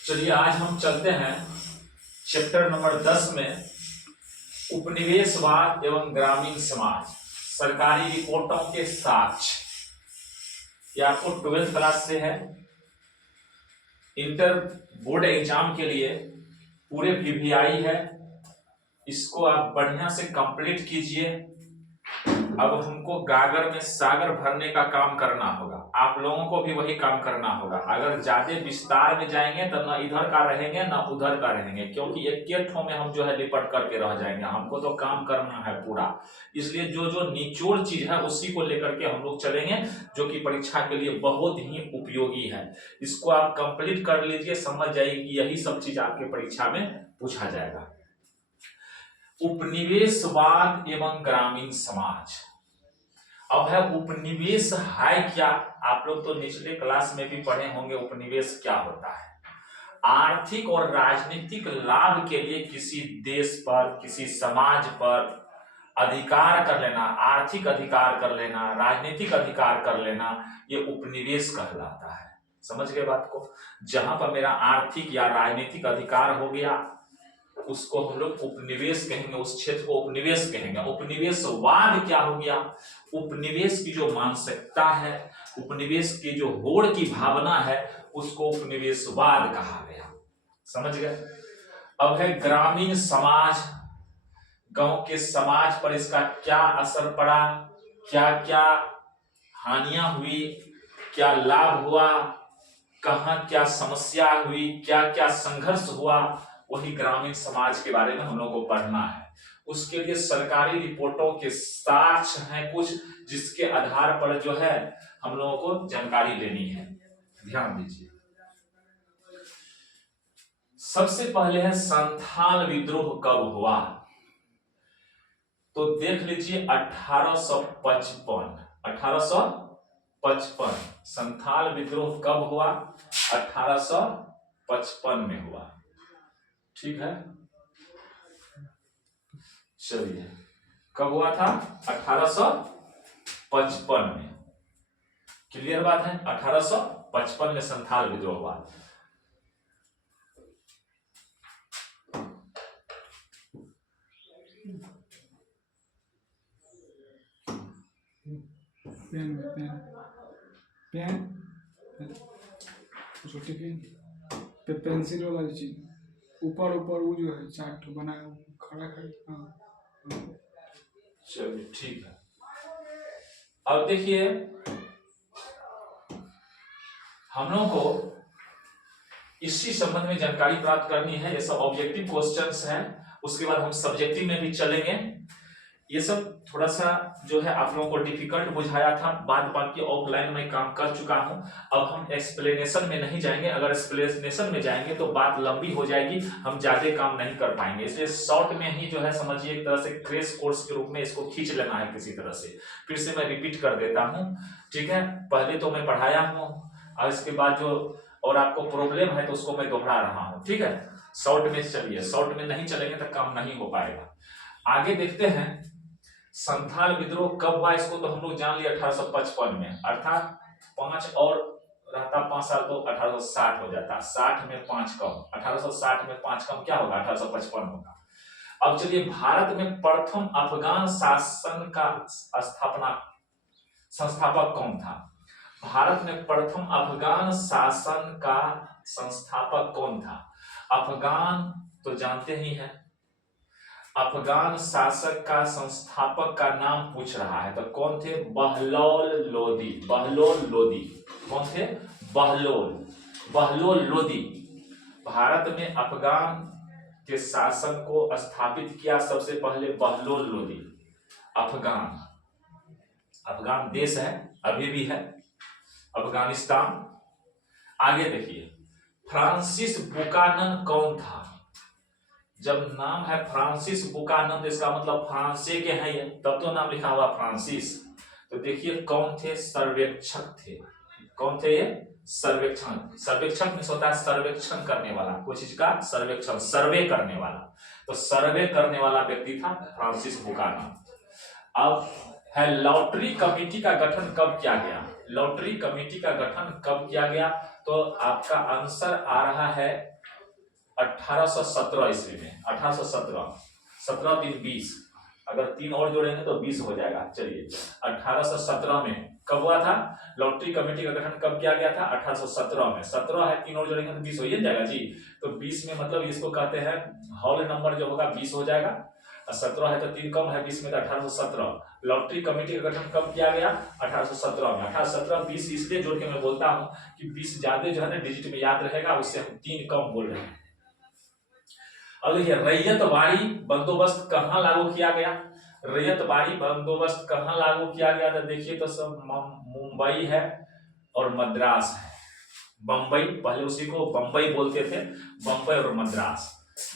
चलिए आज हम चलते हैं चैप्टर नंबर 10 में उपनिवेशवाद एवं ग्रामीण समाज, सरकारी रिपोर्टों के साक्ष्य। ये आपको 12th क्लास से है। इंटर बोर्ड एग्जाम के लिए पूरे वीवीआई है, इसको आप बढ़िया से कंप्लीट कीजिए। अब हमको गागर में सागर भरने का काम करना होगा, आप लोगों को भी वही काम करना होगा। अगर ज्यादा विस्तार में जाएंगे तो न इधर का रहेंगे न उधर का रहेंगे, क्योंकि एक ठो में हम जो है लिपट करके रह जाएंगे। हमको तो काम करना है पूरा, इसलिए जो जो निचोड़ चीज है उसी को लेकर के हम लोग चलेंगे, जो कि परीक्षा के लिए बहुत ही उपयोगी है। इसको आप कंप्लीट कर लीजिए, समझ जाइए कि यही सब चीज आपके परीक्षा में पूछा जाएगा। उपनिवेशवाद एवं ग्रामीण समाज। अब है उपनिवेश है क्या? आप लोग तो निचले क्लास में भी पढ़े होंगे उपनिवेश क्या होता है। आर्थिक और राजनीतिक लाभ के लिए किसी देश पर, किसी समाज पर अधिकार कर लेना, आर्थिक अधिकार कर लेना, राजनीतिक अधिकार कर लेना, ये उपनिवेश कहलाता है। समझ गए बात को? जहां पर मेरा आर्थिक या राजनीतिक अधिकार हो गया उसको हम लोग उपनिवेश कहेंगे, उस क्षेत्र को उपनिवेश कहेंगे। उपनिवेशवाद क्या हो गया? उपनिवेश की जो मानसिकता है, उपनिवेश की जो होड़ की भावना है, उसको उपनिवेशवाद कहा गया। समझ गए? अब है ग्रामीण समाज। गांव के समाज पर इसका क्या असर पड़ा, क्या क्या हानियां हुई, क्या लाभ हुआ, कहां क्या समस्या हुई, क्या क्या संघर्ष हुआ, वही ग्रामीण समाज के बारे में हम लोग को पढ़ना है। उसके लिए सरकारी रिपोर्टों के साक्ष्य हैं कुछ, जिसके आधार पर जो है हम लोगों को जानकारी लेनी है। ध्यान दीजिए। सबसे पहले है संथाल विद्रोह कब हुआ? तो देख लीजिए 1855 संथाल विद्रोह कब हुआ? 1855 में हुआ। ठीक है, चलिए कब हुआ था? 1855 में। क्लियर बात है? 1855 में संथाल विद्रोह हुआ। पेन पेन पेन छोटी पे पेंसिल वाला चीज ऊपर ऊपर वो जो है चार्ट बनाया खड़ा खड़ा। चलिए ठीक है। अब देखिए हम लोग को इसी संबंध में जानकारी प्राप्त करनी है। ये सब ऑब्जेक्टिव क्वेश्चंस हैं, उसके बाद हम सब्जेक्टिव में भी चलेंगे। ये सब थोड़ा सा जो है आप लोगों को डिफिकल्ट बुझाया था, बाद बाकी ऑफलाइन में काम कर चुका हूं। अब हम एक्सप्लेनेशन में नहीं जाएंगे, अगर एक्सप्लेनेशन में जाएंगे तो बात लंबी हो जाएगी, हम ज्यादा काम नहीं कर पाएंगे। इसलिए शॉर्ट में ही जो है समझिए एक तरह से क्रैश कोर्स के रूप में इसको खींच लेना है किसी तरह से। फिर से मैं रिपीट कर देता हूँ, ठीक है? पहले तो मैं पढ़ाया हूँ और इसके बाद जो और आपको प्रॉब्लम है तो उसको मैं दोहरा रहा हूँ। ठीक है, शॉर्ट में चलिए, शॉर्ट में नहीं चलेंगे तो काम नहीं हो पाएगा। आगे देखते हैं संथाल विद्रोह कब हुआ। इसको तो हम लोग जान लिया 1855 में, अर्थात 5 और रहता 5 साल तो 1860 हो जाता। 60 में 5 कम, 1860 में 5 कम क्या होगा? 1855 होगा। अब चलिए भारत में प्रथम अफगान शासन का संस्थापक कौन था? भारत में प्रथम अफगान शासन का संस्थापक कौन था? अफगान तो जानते ही हैं, अफगान शासक का संस्थापक का नाम पूछ रहा है तो कौन थे? बहलोल लोदी। बहलोल लोदी कौन थे? बहलोल लोदी। भारत में अफगान के शासन को स्थापित किया सबसे पहले बहलोल लोदी। अफगान देश है, अभी भी है अफगानिस्तान। आगे देखिए फ्रांसिस बुकानन कौन था? जब नाम है फ्रांसिस बुकानन, इसका मतलब फ्रांसे के हैं ये, तब तो नाम लिखा हुआ फ्रांसिस। तो देखिए कौन थे? सर्वेक्षक थे। कौन थे ये? सर्वेक्षक में होता है सर्वेक्षण करने वाला, कोई चीज का सर्वेक्षण, सर्वे करने वाला। तो सर्वे करने वाला व्यक्ति था फ्रांसिस बुकानन। अब है लॉटरी कमेटी का गठन कब किया गया? लॉटरी कमेटी का गठन कब किया गया? तो तो आपका आंसर आ रहा है 1817 ईस्वी में। 1817, 17 3 20, अगर 3 और जोड़ेंगे तो 20 हो जाएगा। चलिए 1817 में कब हुआ था? लॉटरी कमेटी का गठन कब किया गया था? 1817 में। 17 है, 3 और जोड़ेंगे तो 20 हो ही जाएगा जी। तो 20 में मतलब इसको कहते हैं होल नंबर जो होगा 20 हो जाएगा। 17 है तो 3 कम है 20 में, तो 1817। लॉटरी कमेटी का गठन कब किया गया? 1817 में। 1817 20 इसलिए जोड़ के मैं बोलता हूँ कि 20 ज्यादा जो है ना डिजिट में याद रहेगा, उससे हम 3 कम बोल रहे हैं। अब देखिए रैयतवाड़ी बंदोबस्त कहाँ लागू किया गया? रैयतवाड़ी बंदोबस्त कहाँ लागू किया गया था? देखिए तो सब मुंबई है और मद्रास है। बंबई, पहले उसी को बंबई बोलते थे, बंबई और मद्रास।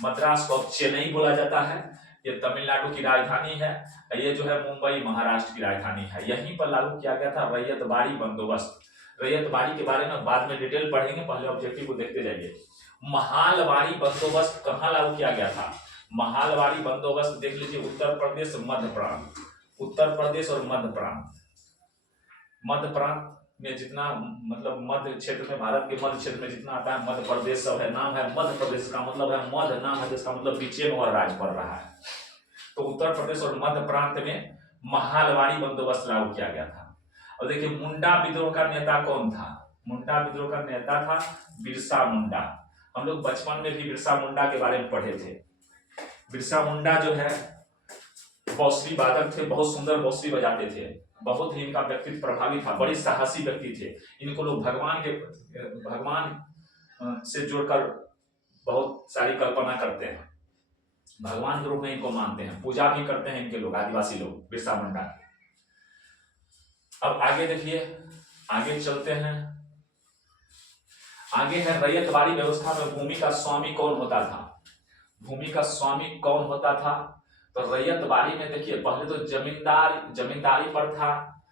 मद्रास को अब चेन्नई बोला जाता है। ये तमिलनाडु की राजधानी है, ये जो है मुंबई महाराष्ट्र की राजधानी है। यहीं पर लागू किया गया था रैयतवाड़ी बंदोबस्त। रैयतवाड़ी के बारे में बाद में डिटेल पढ़ेंगे, पहले ऑब्जेक्टिव को देखते जाइए। महालवाड़ी बंदोबस्त कहाँ लागू किया गया था? महालवाड़ी बंदोबस्त देख लीजिए, उत्तर प्रदेश मध्य प्रांत, उत्तर प्रदेश और मध्य प्रांत। मध्य प्रांत में जितना मतलब मध्य क्षेत्र में, भारत के मध्य क्षेत्र में जितना आता है मध्य प्रदेश सब है। नाम है मध्य प्रदेश का मतलब है मध्य, नाम है जिसका मतलब बीचे में और राज पड़ रहा है। तो उत्तर प्रदेश और मध्य प्रांत में महालवाड़ी बंदोबस्त लागू किया गया था। और देखिए मुंडा विद्रोह का नेता कौन था? मुंडा विद्रोह का नेता था बिरसा मुंडा। हम लोग बचपन में भी बिरसा मुंडा के बारे में पढ़े थे। बिरसा मुंडा जो है बांसुरी वादक थे, बहुत सुंदर बांसुरी बजाते थे, बहुत ही इनका व्यक्तित्व प्रभावी था, बड़ी साहसी व्यक्ति थे। इनको लोग भगवान से जोड़कर बहुत सारी कल्पना करते हैं, भगवान के रूप में इनको मानते हैं, पूजा भी करते हैं इनके लोग, आदिवासी लोग, बिरसा मुंडा। अब आगे देखिए, आगे चलते हैं। आगे है रैयतवाड़ी व्यवस्था में भूमि का स्वामी कौन होता था? भूमि का स्वामी कौन होता था? तो रैयतवाड़ी में देखिए पहले तो जमींदारी पर था,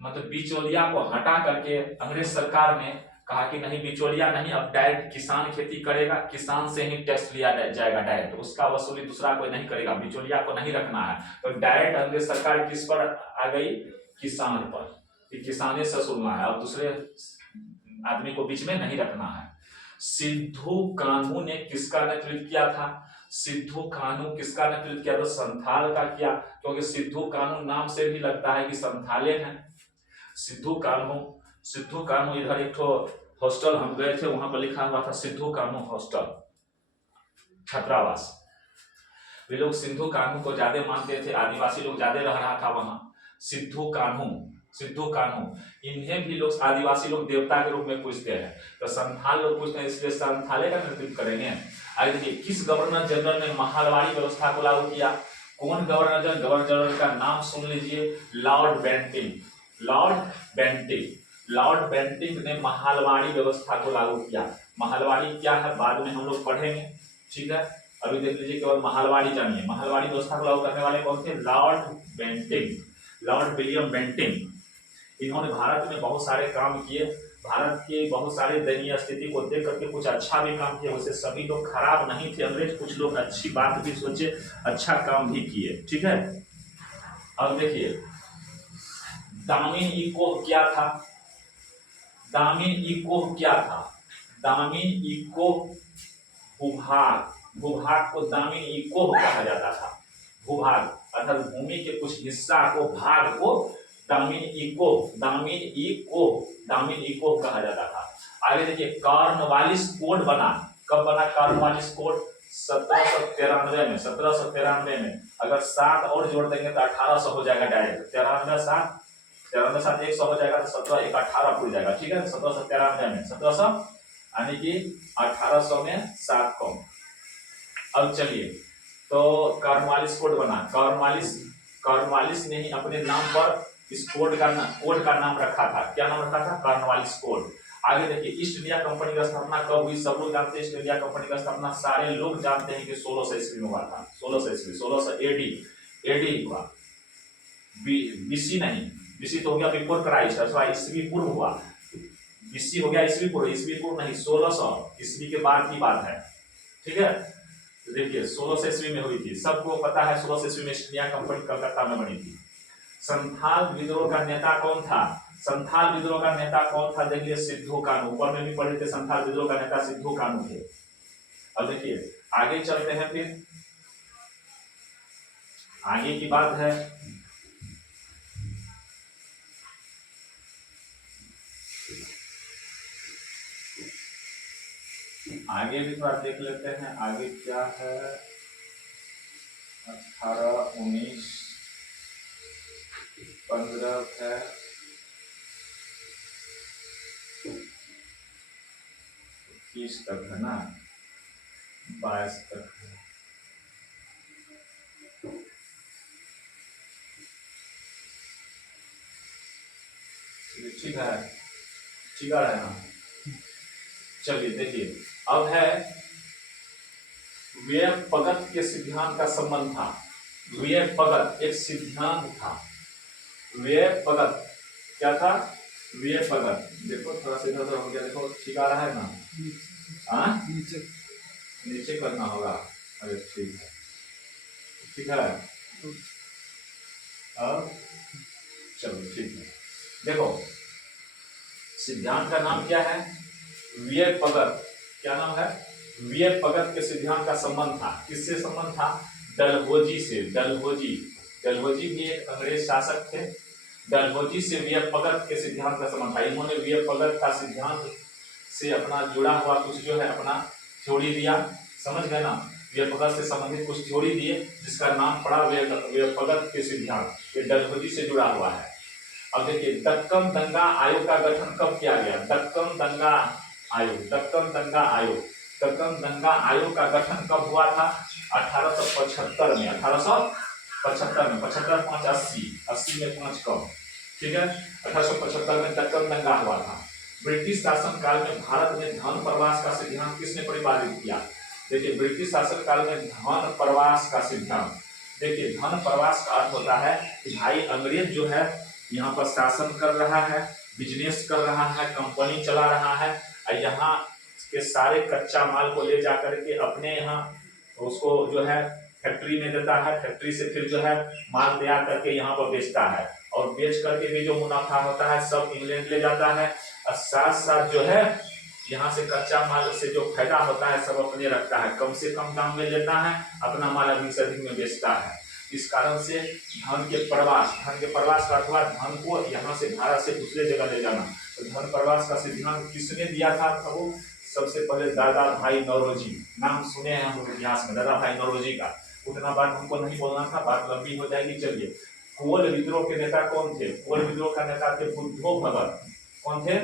मतलब बिचौलिया को हटा करके अंग्रेज सरकार ने कहा कि नहीं बिचौलिया नहीं, अब डायरेक्ट किसान खेती करेगा, किसान से ही टैक्स लिया जाएगा डायरेक्ट, उसका वसूली दूसरा कोई नहीं करेगा, बिचौलिया को नहीं रखना है। तो डायरेक्ट अंग्रेज सरकार किस पर आ गई? किसान पर, कि किसाने से सुनना है और दूसरे आदमी को बीच में नहीं रखना है। सिद्धू कान्हू ने किसका नेतृत्व किया था? सिद्धू कान्हू किसका नेतृत्व किया था? संथाल का किया, क्योंकि सिद्धू कान्हू नाम से भी लगता है कि संथाले हैं। सिद्धू कान्हू इधर एक तो हॉस्टल हम गए थे, वहां पर लिखा हुआ था सिद्धू कान्हू हॉस्टल छात्रावास। वे लोग सिद्धू कान्हू को ज्यादा मानते थे, आदिवासी लोग ज्यादा रह रहा था वहां। सिद्धू कान्हू इन्हें भी लोग आदिवासी लोग देवता के रूप में पूजते हैं, तो संथाल लोग पूजते हैं, इसलिए संथाले का नेतृत्व करेंगे। आगे देखिए किस गवर्नर जनरल ने महालवाड़ी व्यवस्था को लागू किया? कौन गवर्नर जनरल? गवर्नर जनरल का नाम सुन लीजिए, लॉर्ड बेंटिंक ने महालवाड़ी व्यवस्था को लागू किया। महालवाड़ी क्या है बाद में हम लोग पढ़ेंगे, ठीक है। अभी देख लीजिए केवल महालवाड़ी जानिए। महालवाड़ी व्यवस्था को लागू करने वाले कौन थे? Lord William Bentinck. इन्होंने भारत में बहुत सारे काम किए, भारत के बहुत सारे दयनीय स्थिति को देख करके कुछ अच्छा भी काम किया, वैसे सभी लोग खराब नहीं थे अंग्रेज, कुछ लोग अच्छी बात भी सोचे, अच्छा काम भी किए, ठीक है। अब देखिए दामिन इको क्या था? दामिन इको भूभाग को दामिन इको कहा जाता था। भूभाग अर्थात भूमि के कुछ हिस्सा को, भाग को दामिन इको कहा जाता था। आगे देखिए कॉर्नवालिस कोड बना, कब बना कॉर्नवालिस कोड? 1793 में। अगर 7 और जोड़ देंगे तो 1800 हो जाएगा डायरेक्ट। 93 7 100 हो जाएगा तो 17 1 18 पूरी जाएगा, ठीक है। 1793 में 1700 यानी कि 1800 में 7 कम। अब चलिए तो कॉर्नवालिस कोड बना। कॉर्नवालिस ने ही अपने नाम पर इस कोड का नाम रखा था। क्या नाम रखा था? Cornwallis code. आगे देखिए ईस्ट इंडिया कंपनी का स्थापना कब हुई? सब लोग जानते हैं ईस्ट इंडिया कंपनी का स्थापना, सारे लोग जानते हैं कि 1600 ईस्वी में हुआ था। 1600 एडी हुआ। बीसी नहीं, बीसी तो हो गया बिफोर क्राइस्ट, अथवा ईस्वी पूर्व हुआ। बीसी हो गया ईस्वी पूर्व नहीं, 1600 ईस्वी के बाद की बात है, ठीक है। देखिए 1600 ईस्वी में हुई थी, सबको पता है 1600 ईस्वी में ईस्ट इंडिया कंपनी कलकत्ता में बनी थी। संथाल विद्रोह का नेता कौन था? संथाल विद्रोह का नेता कौन था? देखिए सिद्धू कान्हू, ऊपर में भी पढ़े थे, संथाल विद्रोह का नेता सिद्धू कान्हू थे। अब देखिए आगे चलते हैं, फिर आगे की बात है, आगे भी थोड़ा देख लेते हैं आगे क्या है। 18, 19, 15 है, 21 तक है ना, 22 तक है। ठीक है, ठीक है ना। चलिए देखिए, अब है व्यय पगत के सिद्धांत का संबंध था। व्यय पगत एक सिद्धांत था। व्यय पगत क्या था? व्यय पगत, देखो थोड़ा सा इधर हो गया, देखो ठीक आ रहा है ना? हाँ, नीचे करना होगा। अरे ठीक है, ठीक है। अब चलो ठीक है, देखो सिद्धांत का नाम क्या है? व्यय पगत। क्या नाम है? व्यय पगत के सिद्धांत का संबंध था। किससे संबंध था? डलहौजी से। डलहौजी भी एक अंग्रेज शासक थे। डलहौजी से व्यय पगत के सिद्धांत का संबंध था। इन्होंने व्यय पगत का सिद्धांत से अपना जुड़ा हुआ कुछ जो है अपना थ्योरी दिया, समझ गए ना? व्यय पगत से संबंधित कुछ थ्योरी दिए जिसका नाम पड़ा व्यय पगत के सिद्धांत। ये डलहौजी से जुड़ा हुआ है। अब देखिए दक्कन दंगा आयोग का गठन कब किया गया? दक्कन दंगा आयोग, दक्कन दंगा आयोग, दक्कन दंगा आयोग का गठन कब हुआ था? 1875 में। 1875 में, 75 5 80, 80 में 5 कम, ठीक है। 1875 में दक्कन दंगा हुआ था। ब्रिटिश शासन काल में भारत में धन प्रवास का सिद्धांत किसने प्रतिपादित किया? देखिए ब्रिटिश शासन काल में धन प्रवास का सिद्धांत, देखिए धन प्रवास का अर्थ होता है कि भाई अंग्रेज जो है यहाँ पर शासन कर रहा है, बिजनेस कर रहा है, कंपनी चला रहा है, और यहाँ के सारे कच्चा माल को ले जाकर के अपने यहाँ उसको जो है फैक्ट्री में देता है, फैक्ट्री से फिर जो है माल तैयार करके यहाँ पर बेचता है, और बेच करके भी जो मुनाफा होता है सब इंग्लैंड ले जाता है, और साथ साथ जो है यहाँ से कच्चा माल से जो फायदा होता है सब अपने रखता है, कम से कम दाम में लेता है, अपना माल अधिक से अधिक में बेचता है। इस कारण से धन के प्रवास का अथवा धन को यहाँ से भारत से दूसरे जगह ले जाना, तो धन प्रवास का सिद्धांत किसने दिया था? प्रभु सबसे पहले दादा भाई नौरोजी, नाम सुने हैं हम लोग इतिहास में, दादा भाई नौरोजी का। उतना बात हमको नहीं बोलना था, बात लंबी हो जाएगी। चलिए, कोल विद्रोह के नेता कौन थे? कोल विद्रोह का नेता थे बुद्धो भगत। कौन थे?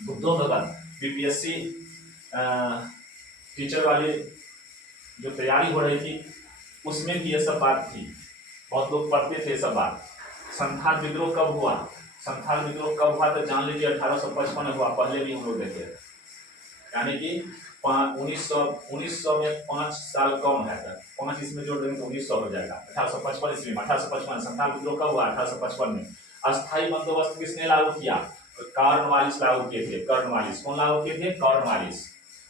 बुद्धो भगत। बीपीएससी टीचर वाली जो तैयारी हो रही थी उसमें भी ये सब बात थी, बहुत लोग पढ़ते थे ये सब बात। संथाल विद्रोह कब हुआ? संथाल विद्रोह कब हुआ तो जान लीजिए 1855 में हुआ, पहले भी हम लोग देखे, यानी कि 1900 में 5 साल कम है, 5 इसमें जोड़ देंगे तो 1900 हो जाएगा। 1855 ईस्वी में, 1855 संथाल विद्रोह कब हुआ? 1855 में। अस्थायी बंदोबस्त किसने लागू किया? कॉर्नवालिस लागू किए थे। कॉर्नवालिस कौन लागू किए थे? कॉर्नवालिस।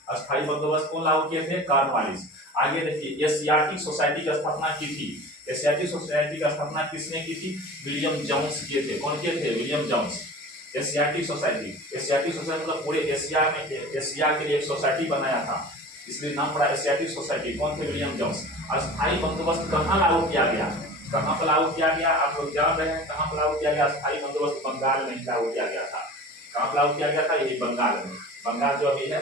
अस्थायी बंदोबस्त कौन लागू किए थे? कॉर्नवालिस। आगे देखिए, एशियाटिक सोसाइटी की स्थापना की थी। एशियाटिक सोसाइटी की स्थापना किसने की थी? विलियम जोन्स किए थे। कौन किए थे? William Jones. एशियाटिक सोसाइटी मतलब पूरे एशिया में, एशिया के लिए एक सोसाइटी बनाया था, इसलिए नाम पड़ा एशियाटिक सोसाइटी। कौन थे? William Jones. अस्थायी बंदोबस्त कहाँ लागू किया गया? कहाँ पर लागू किया गया? आप लोग जान रहे हैं कहाँ पर लागू किया गया? अस्थायी बंदोबस्त बंगाल में लागू किया गया था। कहाँ पर लागू किया गया था? यही बंगाल में। बंगाल जो अभी है,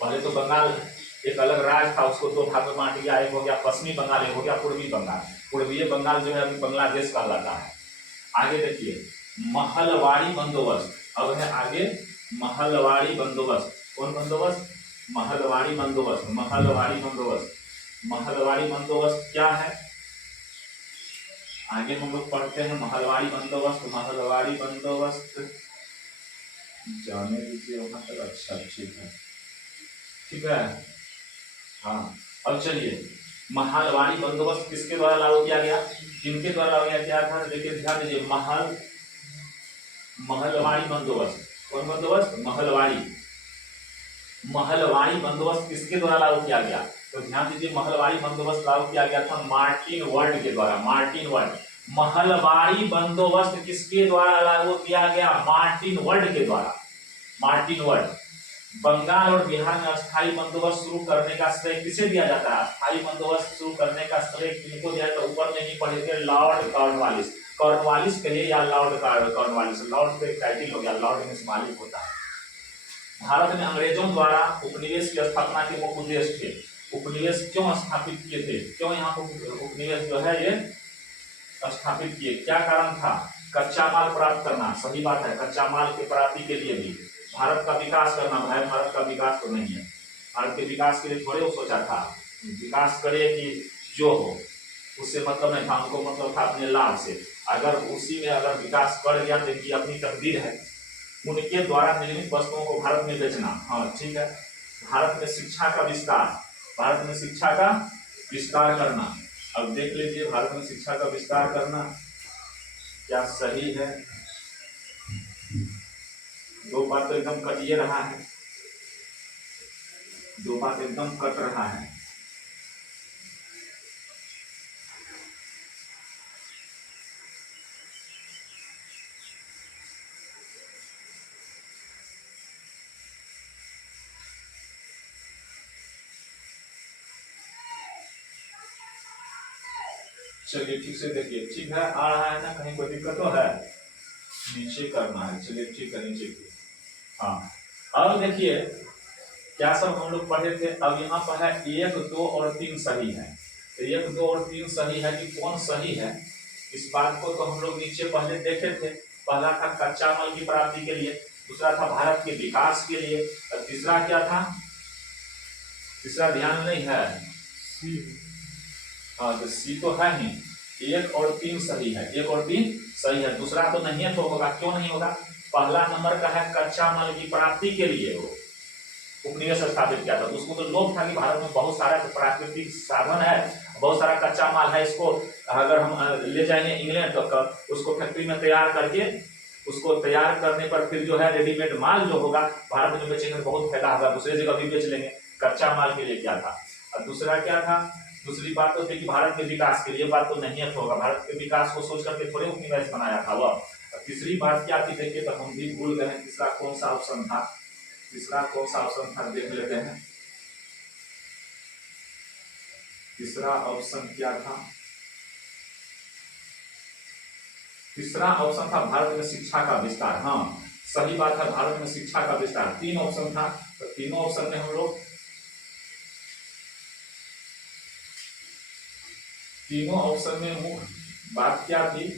पहले तो बंगाल एक अलग राज्य था, उसको 2 भाग में बांट दिया, एक हो गया पश्चिमी बंगाल, एक हो गया पूर्वी बंगाल। पूर्वीय बंगाल जो है अभी बांग्लादेश कहलाता है। आगे देखिए, महलवाड़ी बंदोबस्त। अब है आगे महलवाड़ी बंदोबस्त। कौन बंदोबस्त? महलवाड़ी बंदोबस्त। महलवाड़ी बंदोबस्त, महलवाड़ी बंदोबस्त क्या है? आगे हम लोग पढ़ते हैं महलवाड़ी बंदोबस्त। महलवाड़ी बंदोबस्त जाने दीजिए वहां तक। अच्छा ठीक है, ठीक है, हाँ। अब चलिए, महलवाड़ी बंदोबस्त किसके द्वारा लागू किया गया? किनके द्वारा लागू किया था? देखिए ध्यान दीजिए, महलवाड़ी बंदोबस्त। कौन बंदोबस्त? महलवाड़ी। महलवाड़ी बंदोबस्त किसके द्वारा लागू किया गया? तो ध्यान दीजिए, महलवाड़ी बंदोबस्त लागू किया गया था मार्टिन वर्ल्ड के द्वारा। मार्टिन वर्ल्ड, महलबारी बंदोबस्त किसके द्वारा लागू किया गया? मार्टिन वर्ड के द्वारा। Martin word. बंगाल और बिहार में अस्थायी बंदोबस्त शुरू करने का श्रेय किसे दिया जाता है? अस्थायी बंदोबस्त शुरू करने का श्रेय किनको दिया जाता है? ऊपर में ही पढ़े थे, लॉर्ड कॉर्नवालिस। कॉर्नवालिस कहिए या लॉर्ड कॉर्नवालिस। लॉर्ड तो एक टाइटल हो गया, लॉर्ड मींस मालिक होता है। भारत में अंग्रेजों द्वारा उपनिवेश की स्थापना के मुख्य उद्देश्य थे। उपनिवेश क्यों स्थापित किए थे? क्यों यहाँ उपनिवेश जो है ये स्थापित किए? क्या कारण था? कच्चा माल प्राप्त करना। सही बात है, कच्चा माल की प्राप्ति के लिए भी। भारत का विकास करना। भाई भारत का विकास तो नहीं है, भारत के विकास के लिए थोड़े वो सोचा था। विकास करे कि जो हो उससे मतलब नहीं था, उनको मतलब था अपने लाभ से। अगर उसी में अगर विकास कर गया तो इनकी अपनी तकदीर है। उनके द्वारा निर्मित वस्तुओं को भारत में बेचना। हाँ ठीक है। भारत में शिक्षा का विस्तार। भारत में शिक्षा का विस्तार करना। अब देख लीजिए, भारत में शिक्षा का विस्तार करना क्या सही है? दो बात तो एकदम कटिए रहा है, दो बात एकदम कट रहा है। चलिए ठीक से देखिए, ठीक है, आ रहा है ना? कहीं कोई दिक्कत तो है? नीचे करना है। चलिए ठीक है, नीचे की। हाँ, अब देखिए क्या सब हम लोग पढ़े थे। अब यहाँ पर है 1, 2 और 3 सही है। तो 1, 2 और 3 सही है कि कौन सही है, इस बात को तो हम लोग नीचे पहले देखे थे। पहला था कच्चा माल की प्राप्ति के लिए, दूसरा था भारत के विकास के लिए, और तीसरा क्या था? तीसरा ध्यान नहीं है। हाँ तो सी तो है ही। 1 और 3 सही है, 1 और 3 सही है। दूसरा तो नहीं है, तो होगा। क्यों नहीं होगा? पहला नंबर का है कच्चा माल की प्राप्ति के लिए वो उपनिवेश स्थापित किया था। उसको तो लोभ था कि भारत में बहुत सारा प्राकृतिक साधन है, बहुत सारा कच्चा माल है, इसको अगर हम ले जाएंगे इंग्लैंड तो उसको फैक्ट्री में तैयार करके, उसको तैयार करने पर फिर जो है रेडीमेड माल जो होगा भारत में बेचेंगे तो बहुत फायदा होगा, दूसरे जगह भी बेच लेंगे। कच्चा माल के लिए क्या था? और दूसरा क्या था? दूसरी बात तो थी कि भारत के विकास के लिए। बात तो नहीं है तो होगा, भारत के विकास को सोच करके थोड़े उपनिवेश बनाया था वह। तीसरी बात क्या थी देखिए, तो हम भी भूल गए हैं। तीसरा कौन सा ऑप्शन था? तीसरा कौन सा ऑप्शन था देख लेते हैं। तीसरा ऑप्शन क्या था? तीसरा ऑप्शन था भारत में शिक्षा का विस्तार। हाँ सही बात है, भारत में शिक्षा का विस्तार। 3 ऑप्शन था, तो तीनों ऑप्शन में हम लोग तीनों ऑप्शन में मुख्य बात क्या थी?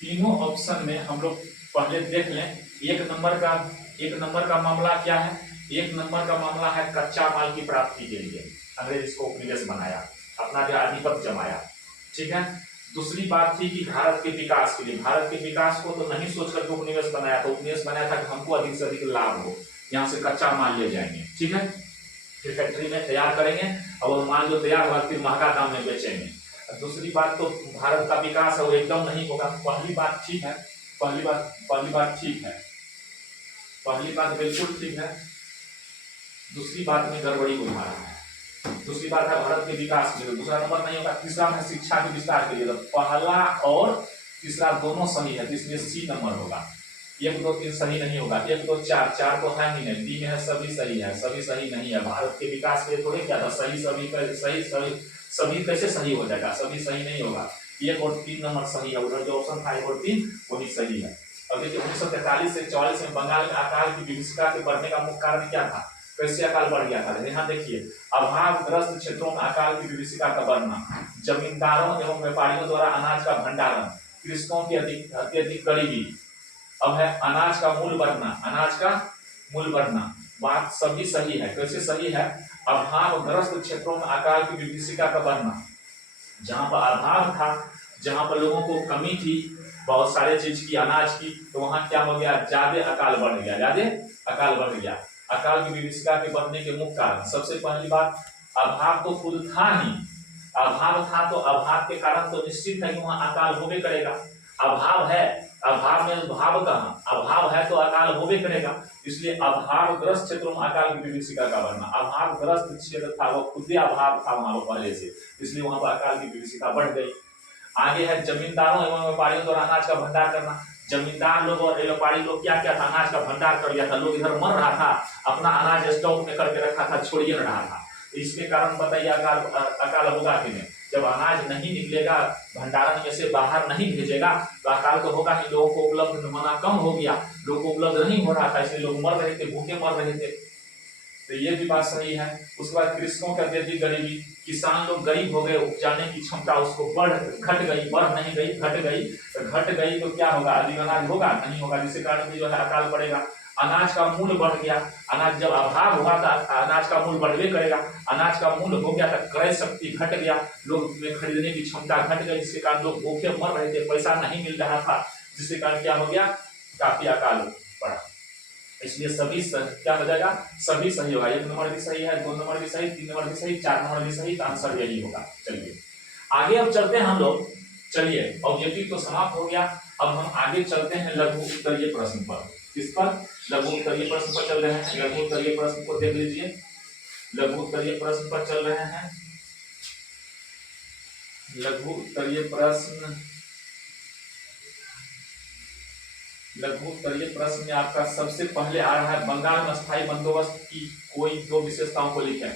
तीनों ऑप्शन में हम लोग पहले देख लें। एक नंबर का मामला क्या है? 1 नंबर का मामला है कच्चा माल की प्राप्ति के लिए अंग्रेज इसको उपनिवेश बनाया, अपना जो आधिपत्य जमाया। ठीक है। दूसरी बात थी कि भारत के विकास के लिए। भारत के विकास को तो नहीं सोच करके उपनिवेश बनाया, तो उपनिवेश बनाया था कि हमको अधिक से अधिक लाभ हो, यहाँ से कच्चा माल ले जाएंगे। ठीक है, फिर फैक्ट्री में तैयार करेंगे और वो माल जो तैयार हुआ फिर महंगा दाम में बेचेंगे। दूसरी बात तो भारत का विकास है वो एकदम नहीं होगा। पहली बात ठीक है, पहली बात ठीक है, पहली बात बिल्कुल ठीक है। दूसरी बात में गड़बड़ी बुझा रहा है। दूसरी बात है भारत के विकास के लिए, दूसरा नंबर नहीं होगा। तीसरा है शिक्षा के विस्तार के लिए, तो पहला और तीसरा दोनों सही है, तो इसलिए सी नंबर होगा। 1, 2, 3 सही नहीं होगा। 1, 2, 4 तो है ही नहीं। डी में है सभी सही है, सभी सही नहीं है। भारत के विकास के लिए थोड़े क्या था? सही सभी कैसे सही हो जाएगा? सभी सही नहीं होगा। 1 और 3 नंबर सही है, उधर जो ऑप्शन था 1 और 3 वही सही है। अब देखिए 1943 से 44 में बंगाल में अकाल की विभीषिका के बढ़ने का मुख्य कारण क्या था? कैसे अकाल बढ़ गया था? यहाँ देखिए, अभावग्रस्त क्षेत्रों में अकाल की विभीषिका का बढ़ना, जमींदारों एवं व्यापारियों द्वारा अनाज का भंडारण, कृषकों की अत्यधिक गरीबी। अब है अनाज का मूल्य बढ़ना, अनाज का मूल्य बढ़ना। बात सभी सही है। कैसे सही है? अभावग्रस्त क्षेत्रों में अकाल की विभीषिका का बढ़ना, जहां पर अभाव था, जहां पर लोगों को कमी थी बहुत सारे चीज की, अनाज की, तो वहां क्या हो गया? ज्यादा अकाल बढ़ गया, ज्यादा अकाल बढ़ गया। अकाल की विभीषिका के बढ़ने के मुख्य कारण, सबसे पहली बात, अभाव तो खुद था ही। अभाव था तो अभाव के कारण तो निश्चित है कि वहां अकाल होबे करेगा। अभाव है, अभाव में भाव कहाँ? अभाव है तो अकाल होबे करेगा। इसलिए अभावग्रस्त क्षेत्रों में अकाल की विभीषिका का बढ़ना। अभावग्रस्त क्षेत्र था वो खुद ही अभाव था वहां पर पहले से, इसलिए वहां पर अकाल की विभीषिका बढ़ गई। आगे है जमींदारों एवं व्यापारियों द्वारा अनाज का भंडार करना। जमींदार लोग और व्यापारी लोग क्या क्या था, अनाज का भंडार कर दिया था। लोग इधर मर रहा था, अपना अनाज स्टॉक में करके रखा था, छोड़िए रहा था। इसके कारण बताइए अकाल होगा कि नहीं। जब अनाज नहीं निकलेगा, भंडारण में से बाहर नहीं भेजेगा, तो अकाल तो होगा ही। लोगों को उपलब्ध होना कम हो गया, लोगों को उपलब्ध नहीं हो रहा था, इसलिए लोग मर रहे थे, भूखे मर रहे थे। तो ये भी बात सही है। उसके बाद कृषकों की अत्यधिक गरीबी, किसान लोग गरीब हो गए, उपजाने की क्षमता उसको घट गई, बढ़ नहीं गई, घट गई। तो घट गई तो क्या होगा, अधिक अनाज होगा नहीं होगा, जिसके कारण भी जो है अकाल पड़ेगा। अनाज का मूल्य बढ़ गया, अनाज जब अभाव हुआ था अनाज का मूल्य बढ़वे करेगा। अनाज का मूल्य हो गया तो क्रय शक्ति घट गया, लोग में खरीदने की क्षमता घट गई, जिसके कारण लोग भूखे मर रहे थे, पैसा नहीं मिल रहा था, जिसके कारण क्या हो गया, काफी अकाल पड़ा। इसलिए सभी क्या हो जाएगा, सभी सही होगा। 1 नंबर भी सही है, 2 नंबर भी सही, 3 नंबर भी सही, 4 नंबर भी सही, तो आंसर यही होगा। चलिए आगे अब चलते हैं हम लोग। चलिए ऑब्जेक्टिव तो समाप्त हो गया, अब हम आगे चलते हैं लघु उत्तरीय प्रश्न पर। किस पर, लघु उत्तरीय प्रश्न पर चल रहे हैं। लघु उत्तरीय प्रश्न को देख लीजिए, लघु उत्तरीय प्रश्न पर चल रहे हैं। लघु उत्तरीय प्रश्न, लघु उत्तरीय प्रश्न में आपका सबसे पहले आ रहा है, बंगाल में अस्थायी बंदोबस्त की कोई 2 विशेषताओं को लिखें।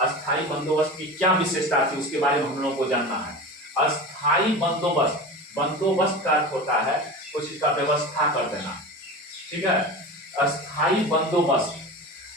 अस्थायी बंदोबस्त की क्या विशेषता थी, उसके बारे में हम लोगों को जानना है। अस्थायी बंदोबस्त, बंदोबस्त का अर्थ होता है कुछ का व्यवस्था कर देना, ठीक है। अस्थायी बंदोबस्त,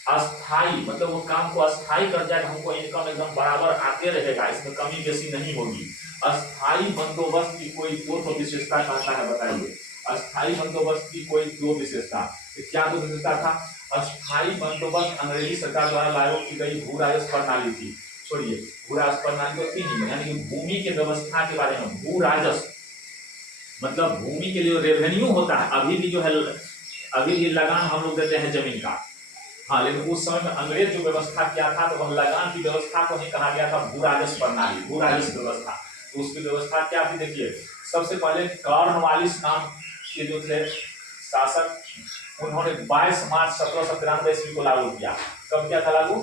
अस्थायी मतलब वो काम को अस्थायी कर जाएगा, हमको इनकम एकदम बराबर आते रहेगा, इसमें कमी बेसी नहीं होगी। अस्थायी बंदोबस्त की कोई 2 विशेषता कहता है, बताइए। अस्थायी बंदोबस्त की कोई 2 विशेषता, क्या 2 विशेषता था। अस्थायी बंदोबस्त अंग्रेजी सरकार द्वारा लागू की गई भू राजस्व प्रणाली थी। छोड़िए, भू राजस्व प्रणाली तो थी नहीं, यानी कि भूमि के व्यवस्था के बारे में। भू राजस्व मतलब भूमि के लिए रेवेन्यू होता है, अभी भी जो है, अभी भी लगान हम लोग देते हैं जमीन का, हाँ, लेकिन उस समय में अंग्रेज जो व्यवस्था किया था, तो हम लगान की व्यवस्था को ही कहा गया था भू राजस्व प्रणाली, भू राजस्व व्यवस्था। तो उसकी व्यवस्था क्या थी, देखिए। सबसे पहले कॉर्नवालिस नाम के जो थे शासक, उन्होंने 22 मार्च 1793 ईस्वी को लागू किया। कब किया था लागू,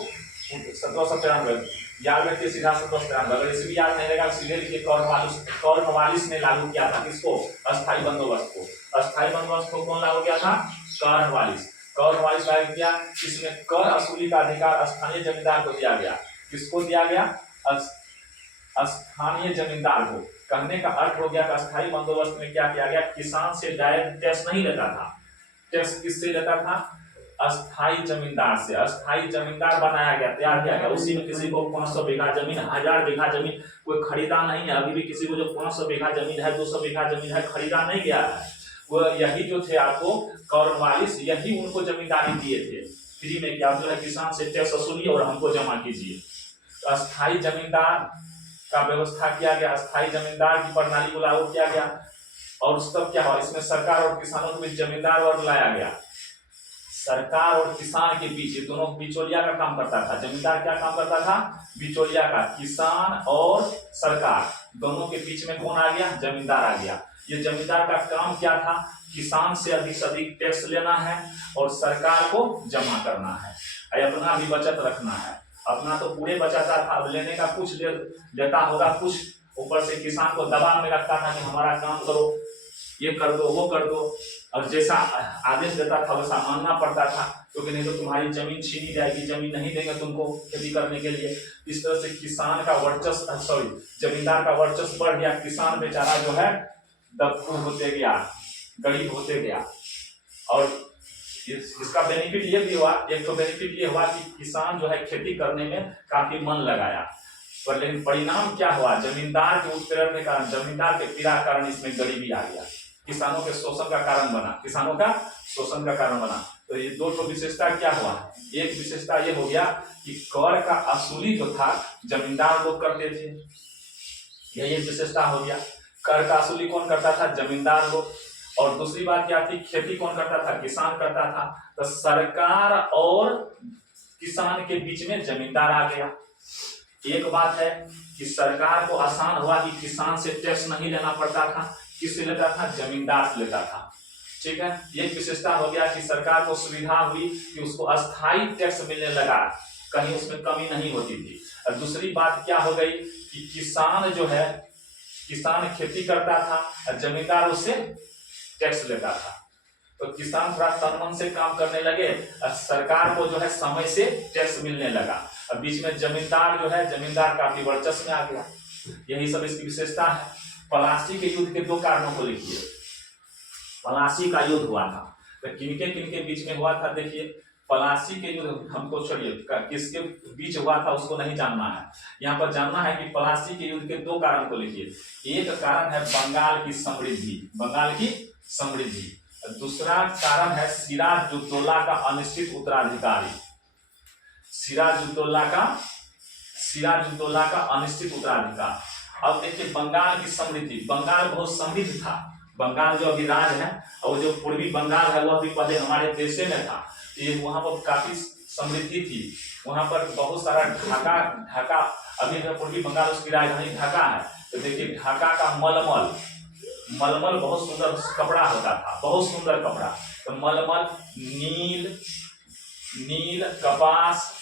1793, याद रखिए सीधा 1793। अगर ईस्वी याद नहीं रहेगा सीधे लिखिए, कॉर्नवालिस ने लागू किया था किसको, अस्थायी बंदोबस्त को। अस्थायी बंदोबस्त को कौन लागू किया था, कॉर्नवालिस। कॉर्नवालिस लागू किया, इसमें कर वसूली का अधिकार स्थानीय जमींदार को दिया गया। किसको दिया गया, स्थानीय जमींदार को। कहने का अर्थ हो गया कि अस्थायी बंदोबस्त में क्या किया गया, किसान से डायरेक्ट टैक्स नहीं लेता था। टैक्स किससे लेता था, अस्थायी जमींदार से। अस्थायी जमींदार बनाया गया, तैयार किया गया। उसी में किसी को 500 बीघा जमीन, 1000 बीघा जमीन कोई खरीदा नहीं है। अभी भी किसी को जो 500 बीघा जमीन है, 200 बीघा जमीन है, खरीदा नहीं गया है। वो यही जो थे आपको कॉर्नवालिस, यही उनको जमींदारी दिए थे फ्री में, कि आप जो है किसान से टैक्स वसूलिए और हमको जमा कीजिए। अस्थायी जमींदार का व्यवस्था किया गया, अस्थायी जमींदार की प्रणाली को लागू किया गया। और तब क्या हुआ, इसमें सरकार और किसानों के बीच जमींदार वर्ग लाया गया। सरकार और किसान के बीच, ये दोनों बिचौलिया का काम करता था। जमींदार क्या काम करता था, बिचौलिया का। किसान और सरकार दोनों के बीच में कौन आ गया, जमींदार आ गया। ये जमींदार का काम क्या था, किसान से अधिक टैक्स लेना है और सरकार को जमा करना है, अपना भी बचत रखना है। अपना तो पूरे बचाता था, अब लेने का कुछ लेता होगा, कुछ ऊपर से किसान को दबाव में रखता था कि हमारा काम करो, ये कर दो, वो कर दो, और जैसा आदेश देता था वैसा मानना पड़ता था, क्योंकि नहीं तो तुम्हारी जमीन छीनी जाएगी, जमीन नहीं देंगे तुमको खेती करने के लिए। इस तरह से किसान का वर्चस्व, जमींदार का वर्चस्व बढ़ गया। किसान बेचारा जो है दबकू होते गया, गरीब होते गया। और इसका बेनिफिट ये भी हुआ, एक तो बेनिफिट ये हुआ कि किसान जो है खेती करने में काफी मन लगाया, पर लेकिन परिणाम क्या हुआ, जमींदार के उत्पीड़न के कारण, जमींदार के पीड़ा के कारण इसमें गरीबी आ गया, किसानों के शोषण का कारण बना, किसानों का शोषण का कारण बना। तो ये 2 विशेषता क्या हुआ, एक विशेषता ये हो गया कि कर का वसूली जो था जमींदार लोग करते थे, यही एक विशेषता हो गया। कर का वसूली कौन करता था, जमींदार लोग। और दूसरी बात क्या थी, खेती कौन करता था, किसान करता था। तो सरकार और किसान के बीच में जमींदार आ गया। एक बात है कि सरकार को आसान हुआ कि किसान से टैक्स नहीं लेना पड़ता था, किससे लेता था, जमींदार से लेता था, ठीक है। एक विशेषता हो गया कि सरकार को सुविधा हुई कि उसको अस्थायी टैक्स मिलने लगा, कहीं उसमें कमी नहीं होती थी। और दूसरी बात क्या हो गई कि किसान जो है, किसान खेती करता था और जमींदार उससे टैक्स लेता था। तो किसान थोड़ा तन मन से काम करने लगे और सरकार को जो है समय से टैक्स मिलने लगा। अब बीच में जमींदार काफी वर्चस्व में आ गया। यही सब इसकी विशेषता है। पलासी के युद्ध के 2 कारणों को लिखिए। पलासी का युद्ध हुआ था तो किनके बीच में हुआ था, देखिए। पलासी के युद्ध हमको छोड़िए, किसके बीच हुआ था उसको नहीं जानना है, यहाँ पर जानना है कि पलासी के युद्ध के 2 कारण को लिखिए। एक कारण है बंगाल की समृद्धि, दूसरा कारण है सिराजुद्दौला का अनिश्चित उत्तराधिकारी। सिराजुद्दौला का अनिश्चित उत्तराधिकार। अब देखिए बंगाल की समृद्धि, बंगाल बहुत समृद्ध था। बंगाल जो अभी राज है और जो पूर्वी बंगाल है वह भी पहले हमारे देश में था। ये वहां पर काफी समृद्धि थी। वहां पर बहुत सारा ढाका अभी जो पूर्वी बंगाल उसकी राजधानी ढाका है। तो देखिए ढाका का मलमल बहुत सुंदर कपड़ा होता था, बहुत सुंदर कपड़ा। तो मलमल, नील कपास,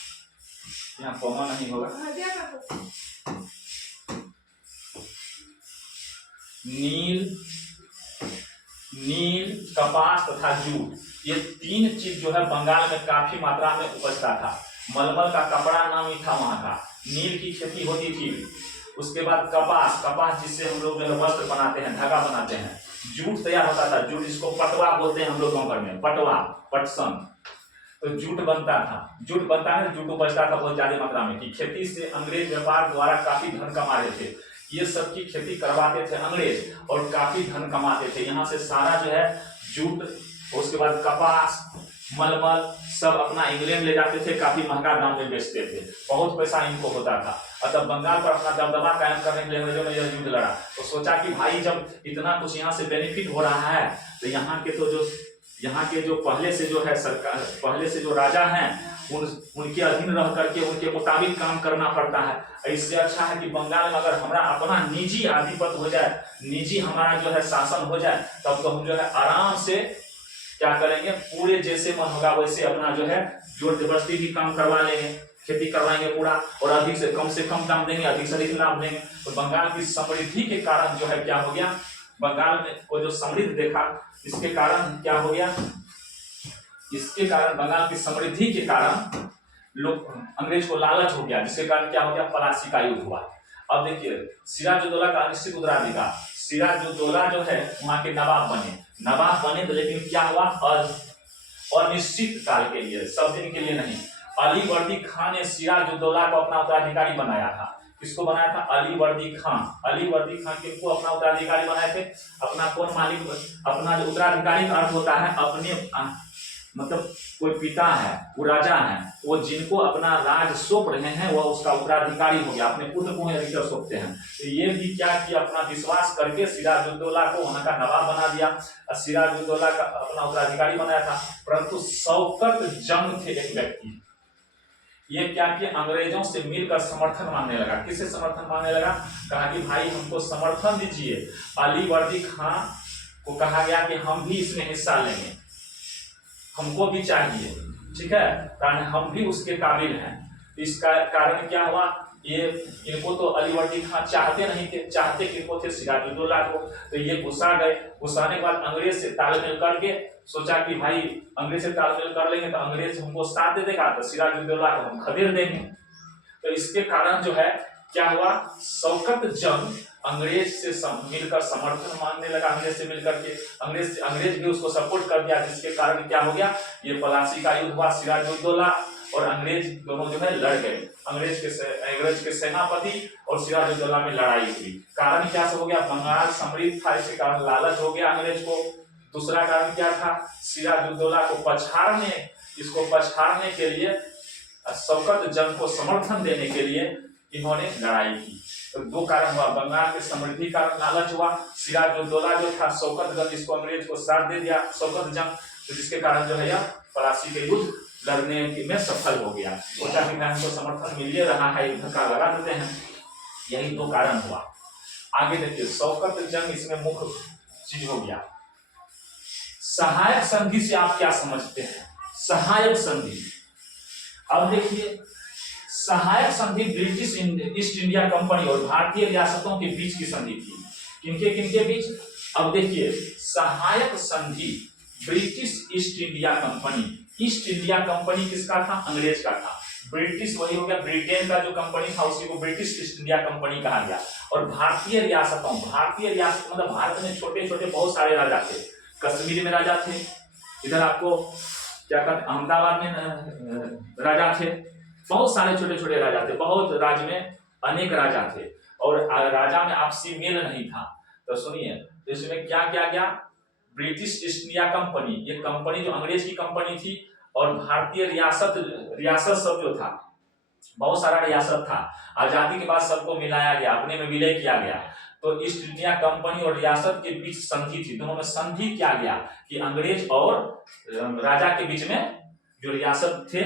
यहाँ कॉमा नहीं होगा, नील कपास तथा जूट, ये 3 चीज जो है बंगाल में काफी मात्रा में उपजता था। मलमल का कपड़ा नामी था वहां का, नील की खेती होती थी, उसके बाद कपास जिससे हम लोग जो है वस्त्र बनाते हैं, धागा बनाते हैं, जूट तैयार होता था, जूट जिसको पटवा बोलते हैं हम लोग गाँव घर में, पटसन। तो जूट बनता है, जूट उपजता था बहुत ज्यादा मात्रा में। कि खेती से अंग्रेज व्यापार द्वारा काफी धन कमा रहे थे। ये सब की खेती करवाते थे अंग्रेज और काफी धन कमाते थे। यहाँ से सारा जो है जूट, उसके बाद कपास, मलमल सब अपना इंग्लैंड ले जाते थे, काफी महंगा दाम में बेचते थे, बहुत पैसा इनको होता था। अतः बंगाल पर अपना दबदबा कायम करने के लिए अंग्रेजों ने यह युद्ध लड़ा। तो सोचा कि भाई जब इतना कुछ यहाँ से बेनिफिट हो रहा है तो यहाँ के जो पहले से जो है सरकार, पहले से जो राजा हैं उनके अधीन रह करके उनके मुताबिक काम करना पड़ता है। इससे अच्छा है कि बंगाल में अगर हमारा अपना निजी आधिपत्य हो जाए, निजी हमारा जो है शासन हो जाए, तब तो हम जो है आराम से क्या करेंगे, पूरे जैसे मन होगा वैसे अपना जो है जोर जबरदस्ती भी काम करवा लेंगे, खेती करवाएंगे पूरा, और अधिक से कम दाम देंगे, अधिक से अधिक लाभ देंगे। तो बंगाल की समृद्धि के कारण जो है क्या हो गया, बंगाल में को जो समृद्ध देखा, इसके कारण क्या हो गया, इसके कारण बंगाल की समृद्धि के कारण लोग, अंग्रेज को लालच हो गया, जिसके कारण क्या हो गया, पलासी का युद्ध हुआ। अब देखिए सिराजुद्दौला का अनिश्चित उत्तराधिकार, सिराजुद्दौला जो है वहां के नवाब बने तो लेकिन क्या हुआ, अनिश्चित काल के लिए, सब दिन के लिए नहीं। अलीवर्दी खान ने सिराजुद्दौला को अपना उत्तराधिकारी बनाया था। किसको बनाया था, अलीवर्दी खान किसको अपना उत्तराधिकारी बनाए थे, अपना कौन मालिक, अपना जो उत्तराधिकारी का अर्थ होता है अपने, मतलब कोई पिता है, वो राजा है, वो जिनको अपना राज सौंप रहे हैं वह उसका उत्तराधिकारी हो गया, अपने पुत्र को अधिकार सौंपते हैं। तो ये भी क्या किया, अपना विश्वास करके सिराजुद्दौला को वहां का नवाब बना दिया, सिराजुद्दौला का अपना उत्तराधिकारी बनाया था। परंतु शौकत जंग थे एक व्यक्ति, ये क्या किया, अंग्रेजों से मिलकर समर्थन मांगने लगा। किससे समर्थन मांगने लगा, कहा कि भाई हमको समर्थन दीजिए। अलीवर्दी खान को कहा गया कि हम भी इसमें हिस्सा लेंगे, हमको भी चाहिए, ठीक है, कारण हम भी उसके काबिल हैं। इसका कारण क्या हुआ, ये इनको तो अलीवर्दी खान चाहते नहीं थे, चाहते किनको थे, सिराजुद्दौला को। तो ये गुस्सा गए, गुस्साने के बाद अंग्रेज से तालमेल करके सोचा कि भाई अंग्रेज से तालमेल कर लेंगे तो अंग्रेज हमको साथ दे देगा, तो सिराजुद्दौला को हम खदेड़ देंगे। तो इसके कारण जो है क्या हुआ, शौकत जंग अंग्रेज से मिलकर समर्थन मांगने लगा, अंग्रेज से मिलकर के अंग्रेज भी उसको सपोर्ट कर दिया, जिसके कारण क्या हो गया, ये पलासी का युद्ध हुआ। सिराजुद्दौला और अंग्रेज दोनों जो है लड़ गए, अंग्रेज के सेनापति और सिराजुद्दौला में लड़ाई हुई। कारण क्या हो गया, बंगाल समृद्ध था, इसके कारण लालच हो गया अंग्रेज को। दूसरा कारण क्या था, सिराजुद्दौला को पछाड़ने के लिए, शौकत जंग को समर्थन देने के लिए इन्होंने लड़ाई की। तो 2 कारण हुआ, बंगाल की समृद्धि का लालच हुआ, सिराजुद्दौला जो था शौकत जंग, इसको अंग्रेज को साथ दे दिया, शौकत जंग, तो जिसके कारण जो है यह पलासी के युद्ध लड़ने में सफल हो गया। सोचा कि हमको समर्थन मिल रहा है, युद्ध का लगा देते हैं, यही 2 कारण हुआ। आगे देखिए शौकत जंग, इसमें मुख्य चीज हो गया। सहायक संधि से आप क्या समझते हैं, सहायक संधि। अब देखिए सहायक संधि ब्रिटिश ईस्ट इंडिया कंपनी और भारतीय रियासतों के बीच की संधि थी। किनके बीच? अब देखिए, सहायक संधि British east India company. East India company किसका था? अंग्रेज का था। ब्रिटिश वही हो गया, ब्रिटेन का जो कंपनी था उसी को ब्रिटिश ईस्ट इंडिया कंपनी कहा गया। और भारतीय रियासतों, भारतीय रियासत मतलब भारत में छोटे छोटे बहुत सारे राजा थे। कश्मीर में राजा थे, इधर आपको क्या कहते, अहमदाबाद में राजा थे, बहुत सारे छोटे छोटे राजा थे, बहुत राज्य में अनेक राजा थे, और राजा में आपसी मेल नहीं था। तो सुनिए, तो इसमें क्या किया गया? ब्रिटिश ईस्ट इंडिया कंपनी, ये कंपनी जो अंग्रेज की कंपनी थी, और भारतीय रियासत सब जो था, बहुत सारा रियासत था, आजादी के बाद सबको मिलाया गया, अपने में विलय किया गया। तो ईस्ट इंडिया कंपनी और रियासत के बीच संधि थी, दोनों में संधि किया गया कि अंग्रेज और राजा के बीच में जो रियासत थे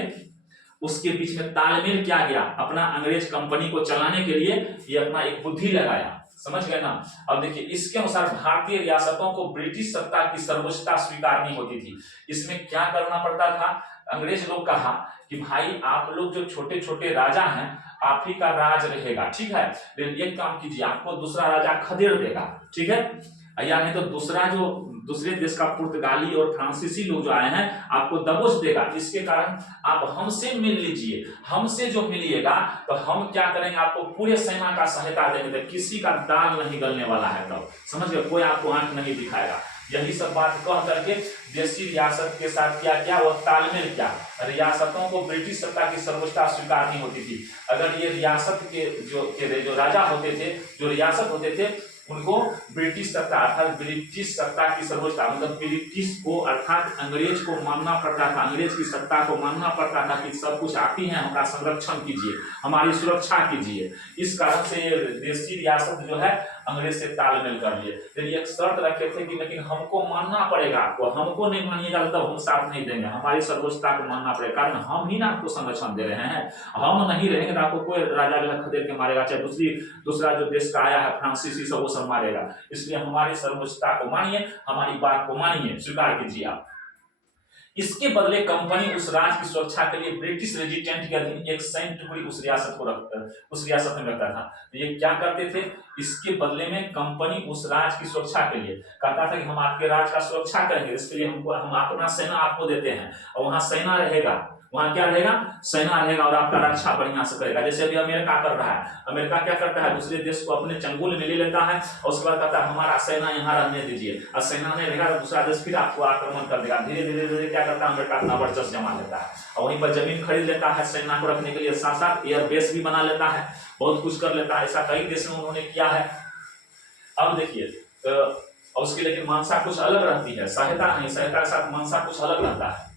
उसके बीच में तालमेल किया गया, अपना अंग्रेज कंपनी को चलाने के लिए ये अपना एक बुद्धि लगाया। समझ गए ना? अब देखिए, इसके अनुसार भारतीय रियासतों को ब्रिटिश सत्ता की सर्वोच्चता स्वीकारनी होती थी। इसमें क्या करना पड़ता था? अंग्रेज लोग कहा कि भाई आप लोग जो छोटे छोटे राजा हैं, आप ही का राज रहेगा, ठीक है, लेकिन एक काम कीजिए, आपको दूसरा राजा खदेड़ देगा, ठीक है, या नहीं तो दूसरे देश का पुर्तगाली और फ्रांसीसी लोग जो आए हैं आपको दबोच देगा। इसके कारण आप हमसे मिल लीजिए, हमसे जो मिलिएगा तो हम क्या करेंगे, आपको पूरे सेना का सहायता देंगे, तो किसी का दाल नहीं गलने वाला है। तब समझ गए, कोई आपको आंख नहीं दिखाएगा। यही सब बात कह करके देशी रियासत के साथ क्या किया? वह तालमेल किया। रियासतों को ब्रिटिश सत्ता की सर्वोच्चता स्वीकारनी होती थी। अगर ये रियासत के जो राजा होते थे, जो रियासत होते थे, उनको ब्रिटिश सत्ता अर्थात ब्रिटिश सत्ता की सर्वोच्चता मतलब ब्रिटिश को अर्थात अंग्रेज को मानना पड़ता था, अंग्रेज की सत्ता को मानना पड़ता था कि सब कुछ आप ही हैं, हमारा संरक्षण कीजिए, हमारी सुरक्षा कीजिए। इस कारण से ये देशी रियासत जो है अंग्रेज से तालमेल कर लिए। लेकिन एक शर्त रखे थे कि लेकिन हमको मानना पड़ेगा, आपको, हमको नहीं मानिएगा तब हम साथ नहीं देंगे, हमारी सर्वोच्चता को मानना पड़ेगा, कारण हम ही ना आपको संरक्षण दे रहे हैं। हम नहीं रहेंगे तो आपको कोई राजा जो है खदेड़ के मारेगा, चाहे दूसरा जो देश का आया है फ्रांसीसी सब वो सब मारेगा। इसलिए हमारी सर्वोच्चता को मानिए, हमारी बात को मानिए, स्वीकार कीजिए आप। इसके बदले कंपनी उस राज्य की सुरक्षा के लिए ब्रिटिश रेजिडेंट के अधीन एक सैन्य टुकड़ी उस रियासत में रखता था। तो ये क्या करते थे? इसके बदले में कंपनी उस राज्य की सुरक्षा के लिए कहता था कि हम आपके राज्य का सुरक्षा करेंगे, इसके लिए हम अपना सेना आपको देते हैं, और वहां सेना रहेगा, वहां क्या रहेगा? सेना रहेगा, और आपका रक्षा बढ़िया से करेगा। जैसे अभी अमेरिका कर रहा है, अमेरिका क्या करता है? दूसरे देश को अपने चंगुल में ले लेता है, और उसके बाद कहता है हमारा सेना यहाँ रहने दीजिए, और सेना नहीं रहेगा तो दूसरा देश फिर आपको आक्रमण कर देगा। धीरे धीरे क्या करता है? अमेरिका अपना वर्चस्व जमा लेता है, और वहीं पर जमीन खरीद लेता है सेना को रखने के लिए, साथ साथ एयर बेस भी बना लेता है, बहुत कुछ कर लेता है। ऐसा कई देशों में उन्होंने किया है। अब देखिए, उसकी लेकिन मंशा कुछ अलग रहती है, सहायता नहीं, सहायता के साथ मंशा कुछ अलग रहता है।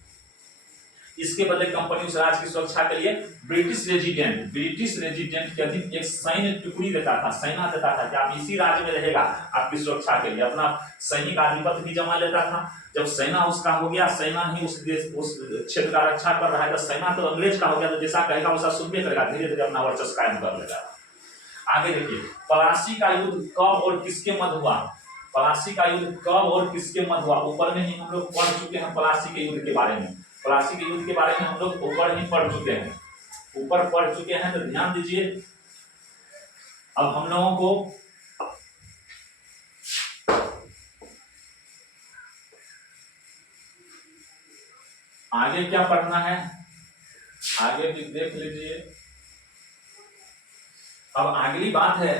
इसके बदले कंपनी उस राज्य की सुरक्षा के लिए ब्रिटिश रेजिडेंट के अधीन एक सैन्य टुकड़ी देता था, सेना देता था कि आप इसी राज्य में रहेगा, आपकी सुरक्षा के लिए अपना सैनिक आधिपत्य भी जमा लेता था। जब सेना उसका हो गया, सेना ही उस क्षेत्र का रक्षा कर रहा है, तो सेना तो अंग्रेज का हो गया, तो जैसा कहेगा वैसा सुनबे करेगा, धीरे धीरे अपना वर्चस्व कायम कर लेगा। आगे देखिए, प्लासी का युद्ध कब और किसके मध्य हुआ? प्लासी का युद्ध कब और किसके मध्य हुआ? ऊपर में ही हम लोग पढ़ चुके हैं प्लासी के युद्ध के बारे में। प्लासी के युद्ध के बारे में हम लोग ऊपर ही पढ़ चुके हैं, तो ध्यान दीजिए। अब हम लोगों को आगे क्या पढ़ना है, आगे भी देख लीजिए। अब अगली बात है,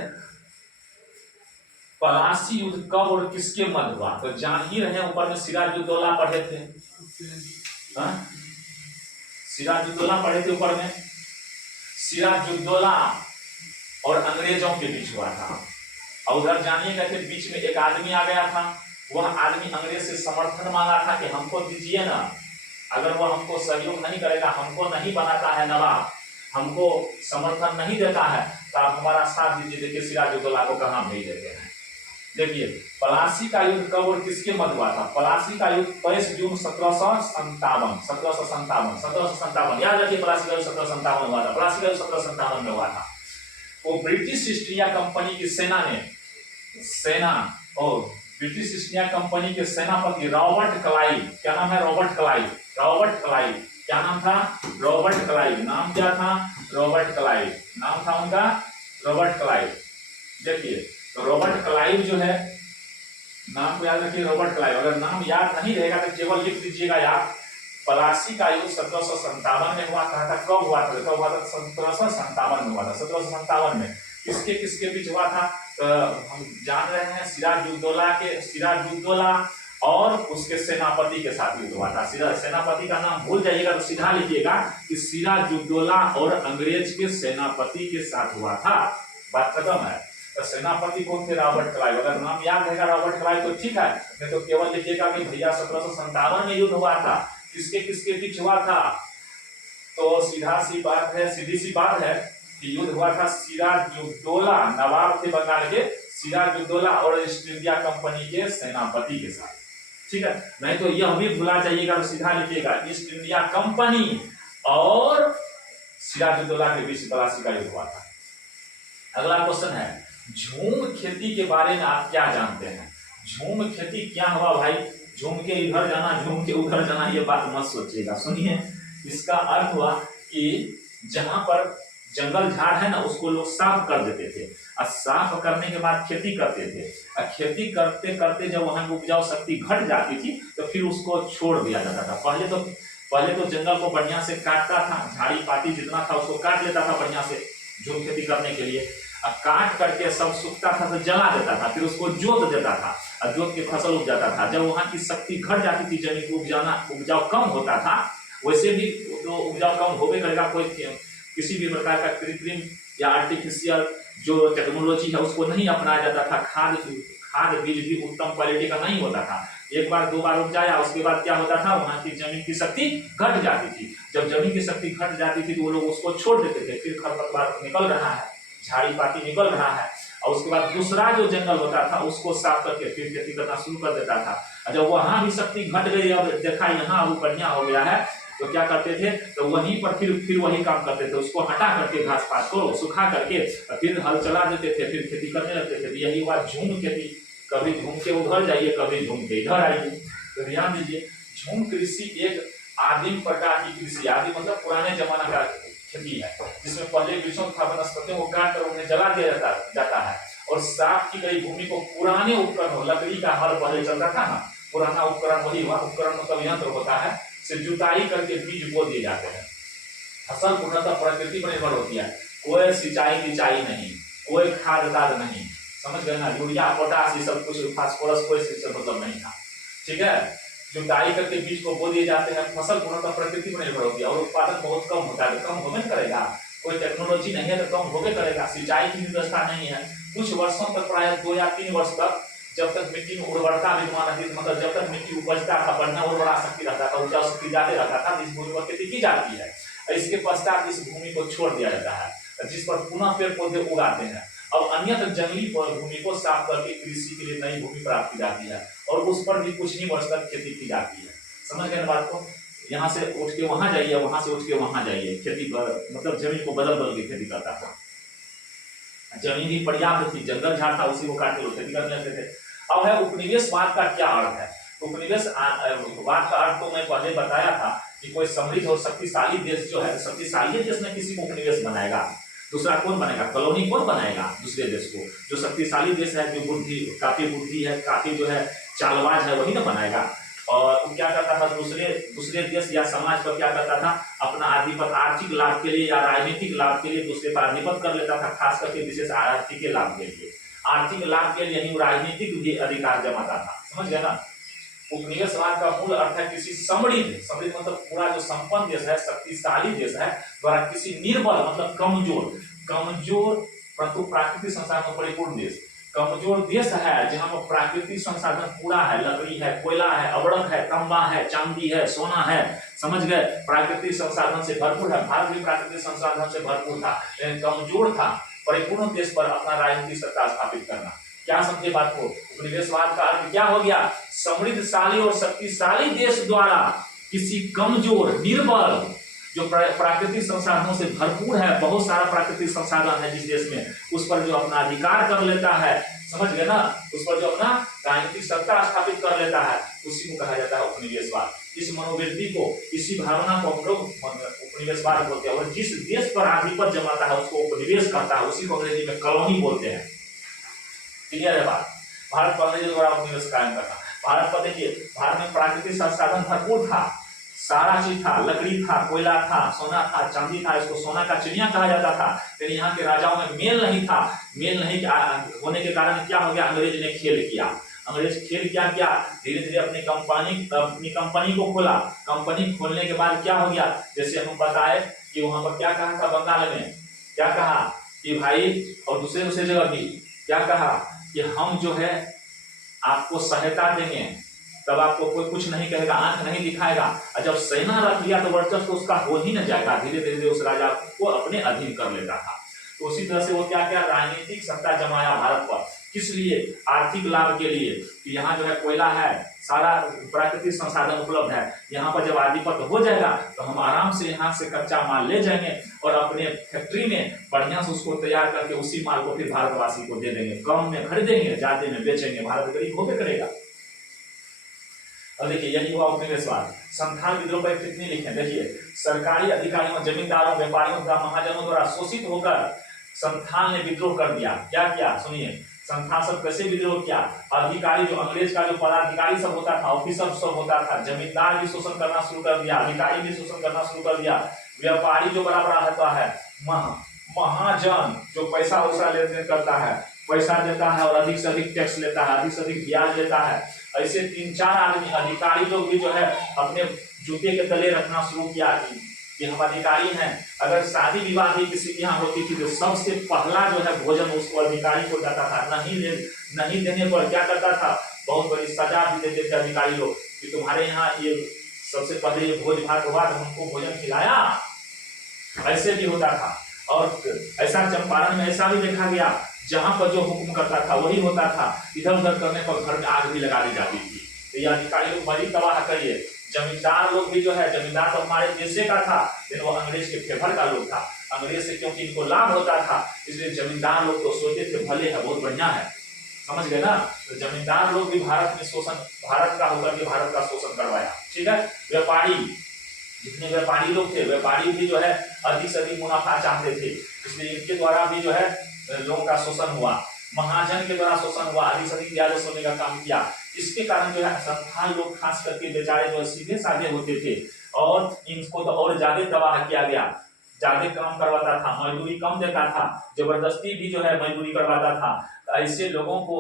प्लासी युद्ध कब और किसके मध्य हुआ? तो जान ही रहे, ऊपर में सिराजुद्दौला पढ़े थे, सिराजुद्दौला पढ़े थे ऊपर में। सिराजुद्दौला और अंग्रेजों के बीच हुआ था। और उधर जानिएगा कि बीच में एक आदमी आ गया था, वह आदमी अंग्रेज से समर्थन मांगा था कि हमको दीजिए ना, अगर वह हमको सहयोग नहीं करेगा, हमको नहीं बनाता है नवाब, हमको समर्थन नहीं देता है, तो आप हमारा साथ दीजिए। देखिए सिराजुद्दौला को कहां भेज देते हैं। देखिए, प्लासी का युद्ध कब और किसके मध्य हुआ था? प्लासी का युद्ध 22 जून 1757 याद रखिए, प्लासी का युद्ध 1757 हुआ था। प्लासी का युद्ध 1757 में हुआ था। वो ब्रिटिश ईस्ट इंडिया कंपनी की ब्रिटिश ईस्ट इंडिया कंपनी के सेनापति रॉबर्ट क्लाइव, क्या नाम है? रॉबर्ट क्लाइव, क्या नाम था? रॉबर्ट क्लाइव, नाम क्या था? रॉबर्ट क्लाइव, नाम था उनका रॉबर्ट क्लाइव। देखिए, तो रॉबर्ट क्लाइव जो है, नाम को याद रखिए रॉबर्ट क्लाइव। अगर नाम याद नहीं रहेगा तो केवल लिख दीजिएगा याद। प्लासी का युद्ध 1757 में हुआ था। कब हुआ था? 1757 में हुआ था। 1757 में किसके किसके बीच हुआ था? हम जान रहे हैं सिराजुद्दौला और उसके सेनापति के साथ युद्ध हुआ था। सेनापति का नाम भूल जाइएगा तो सीधा लिखिएगा कि सिराजुद्दौला और अंग्रेज के सेनापति के साथ हुआ था। बात खत्म है। तो सेनापति कौन थे? Robert Clive. अगर नाम याद रहेगा रॉबर्ट क्लाइव तो ठीक है, नहीं तो केवल लिखिएगा कि भैया 1757 में युद्ध हुआ था। किसके किसके बीच हुआ था? तो सीधी सी बात है कि युद्ध हुआ था सिराजुद्दौला, नवाब थे बंगाल के, सिराजुद्दौला और ईस्ट इंडिया कंपनी के सेनापति के साथ। ठीक है, नहीं तो यह भी भुला जाइएगा तो सीधा लिखिएगा ईस्ट इंडिया कंपनी और सिराजुद्दौला के बीच प्लासी का युद्ध हुआ था। अगला क्वेश्चन है, झूम खेती के बारे में आप क्या जानते हैं? झूम खेती क्या हुआ भाई? झूम के इधर जाना, झूम के उधर जाना, ये बात मत सोचिएगा। सुनिए, इसका अर्थ हुआ कि जहां पर जंगल झाड़ है ना, उसको लोग साफ कर देते थे और साफ करने के बाद खेती करते थे। और खेती करते करते जब वहां की उपजाऊ शक्ति घट जाती थी तो फिर उसको छोड़ दिया जाता था। पहले तो जंगल को बढ़िया से काटता था, झाड़ी पाती जितना था उसको काट लेता था बढ़िया से झूम खेती करने के लिए। और काट करके सब सूखता था तो जला देता था, फिर उसको जोत देता था और जोत के फसल उग जाता था। जब वहां की शक्ति घट जाती थी, जमीन को उपजाऊ कम होता था, वैसे भी तो उपजाऊ कम होवे करेगा। कोई किसी भी प्रकार का कृत्रिम या आर्टिफिशियल जो टेक्नोलॉजी है उसको नहीं अपनाया जाता था। खाद बीज भी उत्तम क्वालिटी का नहीं होता था। एक बार दो बार उपजाया, उसके बाद क्या होता था, वहां की जमीन की शक्ति घट जाती थी। जब जमीन की शक्ति घट जाती थी तो वो लोग उसको छोड़ देते थे। फिर खरपतवार निकल रहा है, झाड़ी पाती निकल रहा है, और उसके बाद दूसरा जो जंगल होता था उसको साफ करके फिर खेती करना शुरू कर देता था। और जब वहां भी शक्ति घट गई, अब देखा यहाँ अब बढ़िया हो गया है, तो क्या करते थे, तो वहीं पर फिर वही काम करते थे। उसको हटा करके घास पात को सुखा करके फिर हल चला देते थे, फिर खेती करने लगते थे। यही हुआ झूम खेती। कभी झूम के उधर जाइए, कभी झूम के इधर आइए। तो ध्यान दीजिए, झूम कृषि एक आदिम प्रकार की कृषि, आदिम मतलब पुराने जमाना का खेती है, जिसमें पहले वृक्षों तथा वनस्पतियों को काट कर उन्हें जला दिया जाता है और साफ की गई भूमि को पुराने उपकरण, लकड़ी का हल पहले चलता था ना, पुराना उपकरण वही हुआ। उपकरण मतलब यंत्र होता है, से जुताई करके बीज बो दिए जाते हैं। फसल पूर्णतः प्रकृति पर निर्भर होती है। कोई सिंचाई नहीं, कोई खाद नहीं, समझ गए ना? यूरिया पोटाश ये सब कुछ, फास्फोरस, कोई मतलब नहीं था। ठीक है, जुताई करके बीज को बो दिए जाते हैं। फसल पूर्णतः प्रकृति पर निर्भर होती है और उत्पादन बहुत कम होता है। तो कम होवे करेगा, कोई टेक्नोलॉजी नहीं है तो कम होवे करेगा। सिंचाई की व्यवस्था नहीं है। कुछ वर्षों तक, प्राय 2 या 3 वर्ष तक, जब तक मिट्टी में उर्वरता विद्यमान रहती, मतलब जब तक मिट्टी उपजता था, बढ़िया उर्वरा शक्ति रहता था, उपजाऊ शक्ति ज्यादा रहता था, इस भूमि पर खेती की जाती है। इसके पश्चात इस भूमि को छोड़ दिया जाता है, जिस पर पुनः पेड़ पौधे उगाते हैं। अब अन्यथा जंगली भूमि को साफ करके कृषि के लिए नई भूमि प्राप्त की जाती है और उस पर भी कुछ ही वर्ष तक खेती की जाती है। समझ गए बात को? यहाँ से उठ के वहां जाइए, वहां से उठ के वहां जाइए, खेती पर मतलब जमीन को बदल के खेती करता था। जमीन भी पर्याप्त थी, जंगल झाड़ था, उसी को काट के लोग खेती करने लगते थे। अब है उपनिवेशवाद का क्या अर्थ है? उपनिवेशवाद का अर्थ तो मैं पहले बताया था कि कोई समृद्ध और शक्तिशाली देश जो है, शक्तिशाली देश में किसी को उपनिवेश बनाएगा। दूसरा कौन बनेगा? कॉलोनी कौन बनाएगा दूसरे देश को? जो शक्तिशाली देश है, जो काफी बुद्धि है, काफी जो है चालबाज है, वही ना बनाएगा। और वो क्या करता था, दूसरे देश या समाज पर क्या करता था, अपना आधिपत्य आर्थिक लाभ के लिए या राजनीतिक लाभ के लिए दूसरे पर आधिपत्य कर लेता था, खास करके विशेष आर्थिक लाभ के लिए। आर्थिक लाभ के लिए ही राजनीतिक भी अधिकार जमाता था। समझ गए ना? उपनिवेशवाद का मूल अर्थ है किसी समृद्ध मतलब पूरा जो संपन्न देश है, शक्तिशाली देश है, द्वारा किसी निर्बल मतलब कमजोर परंतु प्राकृतिक संसाधन परिपूर्ण देश, कमजोर देश है जहां पर प्राकृतिक संसाधन पूरा है, लकड़ी है, कोयला है, अवरक है, तांबा है, चांदी है, सोना है। समझ गए? प्राकृतिक संसाधन से भरपूर है। भारत भी प्राकृतिक संसाधन से भरपूर था, लेकिन कमजोर था। परिपूर्ण देश पर अपना राजनीतिक सत्ता स्थापित करना। क्या समझे बात को? उपनिवेशवाद का अर्थ क्या हो गया? समृद्धशाली और शक्तिशाली देश द्वारा किसी कमजोर, निर्बल, जो प्राकृतिक संसाधनों से भरपूर है, बहुत सारा प्राकृतिक संसाधन है जिस देश में, उस पर जो अपना अधिकार कर लेता है, समझ गए ना, उस पर जो अपना राजनीतिक सत्ता स्थापित कर लेता है, उसी को कहा जाता है उपनिवेशवाद। इस मनोवृत्ति को, इसी भावना को हम लोग उपनिवेशवाद बोलते हैं। और जिस देश पर आधिपत्य जमाता है उसको उपनिवेश कहता है, उसी को अंग्रेजी में कॉलोनी बोलते हैं। क्लियर है बात। भारत को अंग्रेजों द्वारा उपनिवेश कायम करना। भारत पर देखिए, भारत में प्राकृतिक संसाधन भरपूर था, सारा चीज था, लकड़ी था, कोयला था, सोना था, चांदी था, इसको सोना का चिड़िया कहा जाता था। लेकिन यहाँ के राजाओं में मेल नहीं था। मेल नहीं होने के कारण क्या हो गया, अंग्रेज ने खेल किया। अंग्रेज खेल क्या किया, धीरे धीरे अपनी कंपनी को खोला। कंपनी खोलने के बाद क्या हो गया, जैसे हम बताए कि वहां पर क्या कहा था, बंगाल में क्या कहा कि भाई, और दूसरे जगह भी क्या कहा कि हम जो है आपको सहायता देंगे, तब आपको कोई कुछ नहीं कहेगा, आंख नहीं दिखाएगा। और जब सेना रख लिया तो वर्चस्व तो उसका हो ही न जाएगा, धीरे धीरे उस राजा को अपने अधीन कर लेता था। तो उसी तरह से वो क्या क्या राजनीतिक सत्ता जमाया भारत पर। किस लिए, आर्थिक लाभ के लिए कि यहाँ जो है कोयला है, सारा प्राकृतिक संसाधन उपलब्ध है। यहाँ पर जब आधिपत्य हो जाएगा तो हम आराम से यहाँ से कच्चा माल ले जाएंगे और अपने फैक्ट्री में बढ़िया से उसको तैयार करके उसी माल को फिर भारतवासी को दे देंगे, कम में खरीदेंगे, ज्यादा में बेचेंगे, भारत गरीब होकर करेगा। और देखिए यही हुआ उपनिवेशवाद। संथाल विद्रोह पर कितनी लिखे, देखिए सरकारी अधिकारियों, जमींदारों, व्यापारियों द्वारा, महाजनों द्वारा शोषित होकर संथाल ने विद्रोह कर दिया। क्या किया सुनिए, संथाल सब कैसे विद्रोह किया। अधिकारी जो अंग्रेज का जो पदाधिकारी सब होता था, ऑफिसर सब होता था, जमींदार भी शोषण करना शुरू कर दिया, अधिकारी भी शोषण करना शुरू कर दिया। व्यापारी जो बड़ा बड़ा होता है, महाजन जो पैसा वैसा लेन देन करता है, पैसा देता है और अधिक से अधिक टैक्स लेता है, अधिक से अधिक ब्याज लेता है, ऐसे 3-4 आदमी अधिकारी लोग भी जो है अपने जूते के तले रखना शुरू किया कि हम अधिकारी हैं। अगर शादी विवाह भी किसी के यहाँ होती थी तो सबसे पहला जो है भोजन उसको अधिकारी को जाता था। नहीं देने पर क्या करता था, बहुत बड़ी सजा भी देते थे अधिकारी लोग कि तुम्हारे यहाँ ये सबसे पहले ये भोज भात हुआ तो हमको भोजन खिलाया, ऐसे भी होता था। और ऐसा चंपारण में ऐसा भी देखा गया, जहां पर जो हुक्म करता था वही होता था, इधर उधर करने पर घर में आग भी लगा दी जाती थी। तो ये अधिकारी लोग बड़ी तबाह करिए। जमींदार लोग भी जो है, जमींदार तो हमारे देश का था लेकिन वो अंग्रेज के फेवर का लोग था। अंग्रेज से क्योंकि इनको लाभ होता था इसलिए जमींदार लोग तो सोचते थे भले है, बहुत बढ़िया है, समझ गए ना। तो जमींदार लोग भी भारत में शोषण, भारत का होकर के भारत का शोषण करवाया। ठीक है, व्यापारी, जितने व्यापारी लोग थे, व्यापारी भी जो है अधिक से अधिक मुनाफा चाहते थे, इसलिए इनके द्वारा भी जो है लोगों का शोषण हुआ। महाजन के द्वारा शोषण हुआ, अधिक से अधिक ब्याज सोने का काम किया। इसके कारण जो है संथाल लोग खास करके बेचारे जो सीधे साधे होते थे और इनको तो और ज्यादा तबाह किया गया, ज्यादा काम करवाता था, मजदूरी कम देता था, जबरदस्ती भी जो है मजदूरी करवाता था। तो ऐसे लोगों को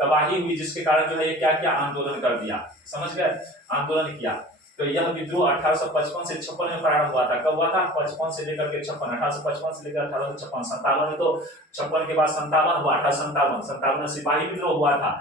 तबाही हुई, जिसके कारण जो है ये क्या क्या आंदोलन कर दिया, समझ गए, आंदोलन किया। तो यह विद्रोह 1855 से 56 में प्रारंभ हुआ था। कब हुआ था, 55 से लेकर के 56, 1855 से लेकर 1856, 57 में तो 56 के बाद 57 हुआ, 1857 में सिपाही विद्रोह हुआ था।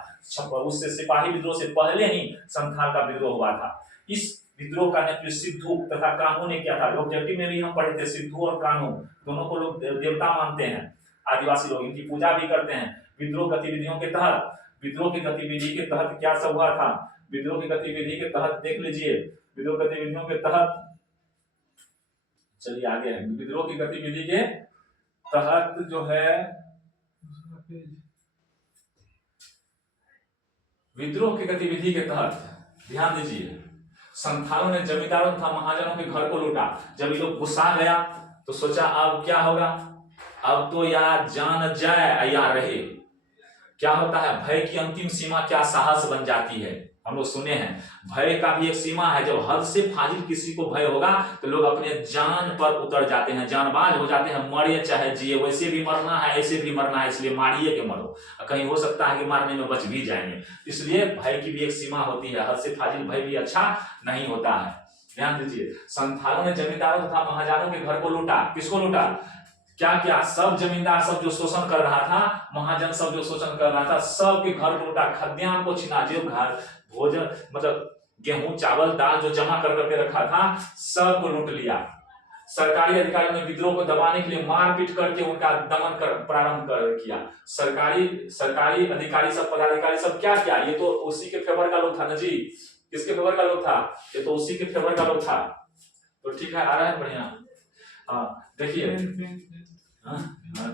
उससे सिपाही विद्रोह से पहले ही संथाल का विद्रोह हुआ था। इस विद्रोह का नेतृत्व सिद्धू तथा कान्हू ने किया था। ऑब्जेक्टिव में भी हम पढ़े थे, सिद्धू और कान्हू दोनों को लोग देवता मानते हैं, आदिवासी लोग इनकी पूजा भी करते हैं। विद्रोह गतिविधियों के तहत, विद्रोह की गतिविधि के तहत क्या सब हुआ था, विद्रोह की गतिविधि के तहत देख लीजिए, विद्रोह गतिविधियों के तहत, चलिए आगे है, विद्रोह की गतिविधि के तहत जो है, विद्रोह की गतिविधि के तहत ध्यान दीजिए, संथालों ने जमींदारों तथा महाजनों के घर को लूटा। जब ये लोग गुस्सा गया तो सोचा अब क्या होगा, अब तो या जान जाए या रहे। क्या होता है, भय की अंतिम सीमा क्या साहस बन जाती है। हम लोग सुने हैं भय का भी एक सीमा है, जब हद से फाजिल किसी को भय होगा तो लोग अपने जान पर उतर जाते हैं, जानबाज हो जाते हैं, मरे चाहे जिए, वैसे भी मरना है ऐसे भी मरना है, इसलिए मारिए के मरो। कहीं हो सकता है कि मारने में बच भी जाएंगे, इसलिए भय की भी एक सीमा होती है, हद से फाजिल भय भी अच्छा नहीं होता है। ध्यान दीजिए, संथालों ने जमींदारों तथा महाजनों के घर को लूटा। किसको लूटा, क्या क्या, सब जमींदार सब जो शोषण कर रहा था, महाजन सब जो शोषण कर रहा था, सब के घर को लूटा, खाद्यान्न को छीना, जो घर भोजन मतलब गेहूं चावल दाल जो जमा कर करके रखा था सब को लूट लिया। सरकारी अधिकारियों ने विद्रोह को दबाने के लिए मारपीट करके उनका दमन प्रारंभ किया। सरकारी अधिकारी सब, पदाधिकारी सब क्या किया, ये तो उसी के फेवर का लोग था ना जी, किसके फेवर का लोग था, ये तो उसी के फेवर का लोग था। तो ठीक है, आ रहा है बढ़िया। हाँ देखिए, हाँ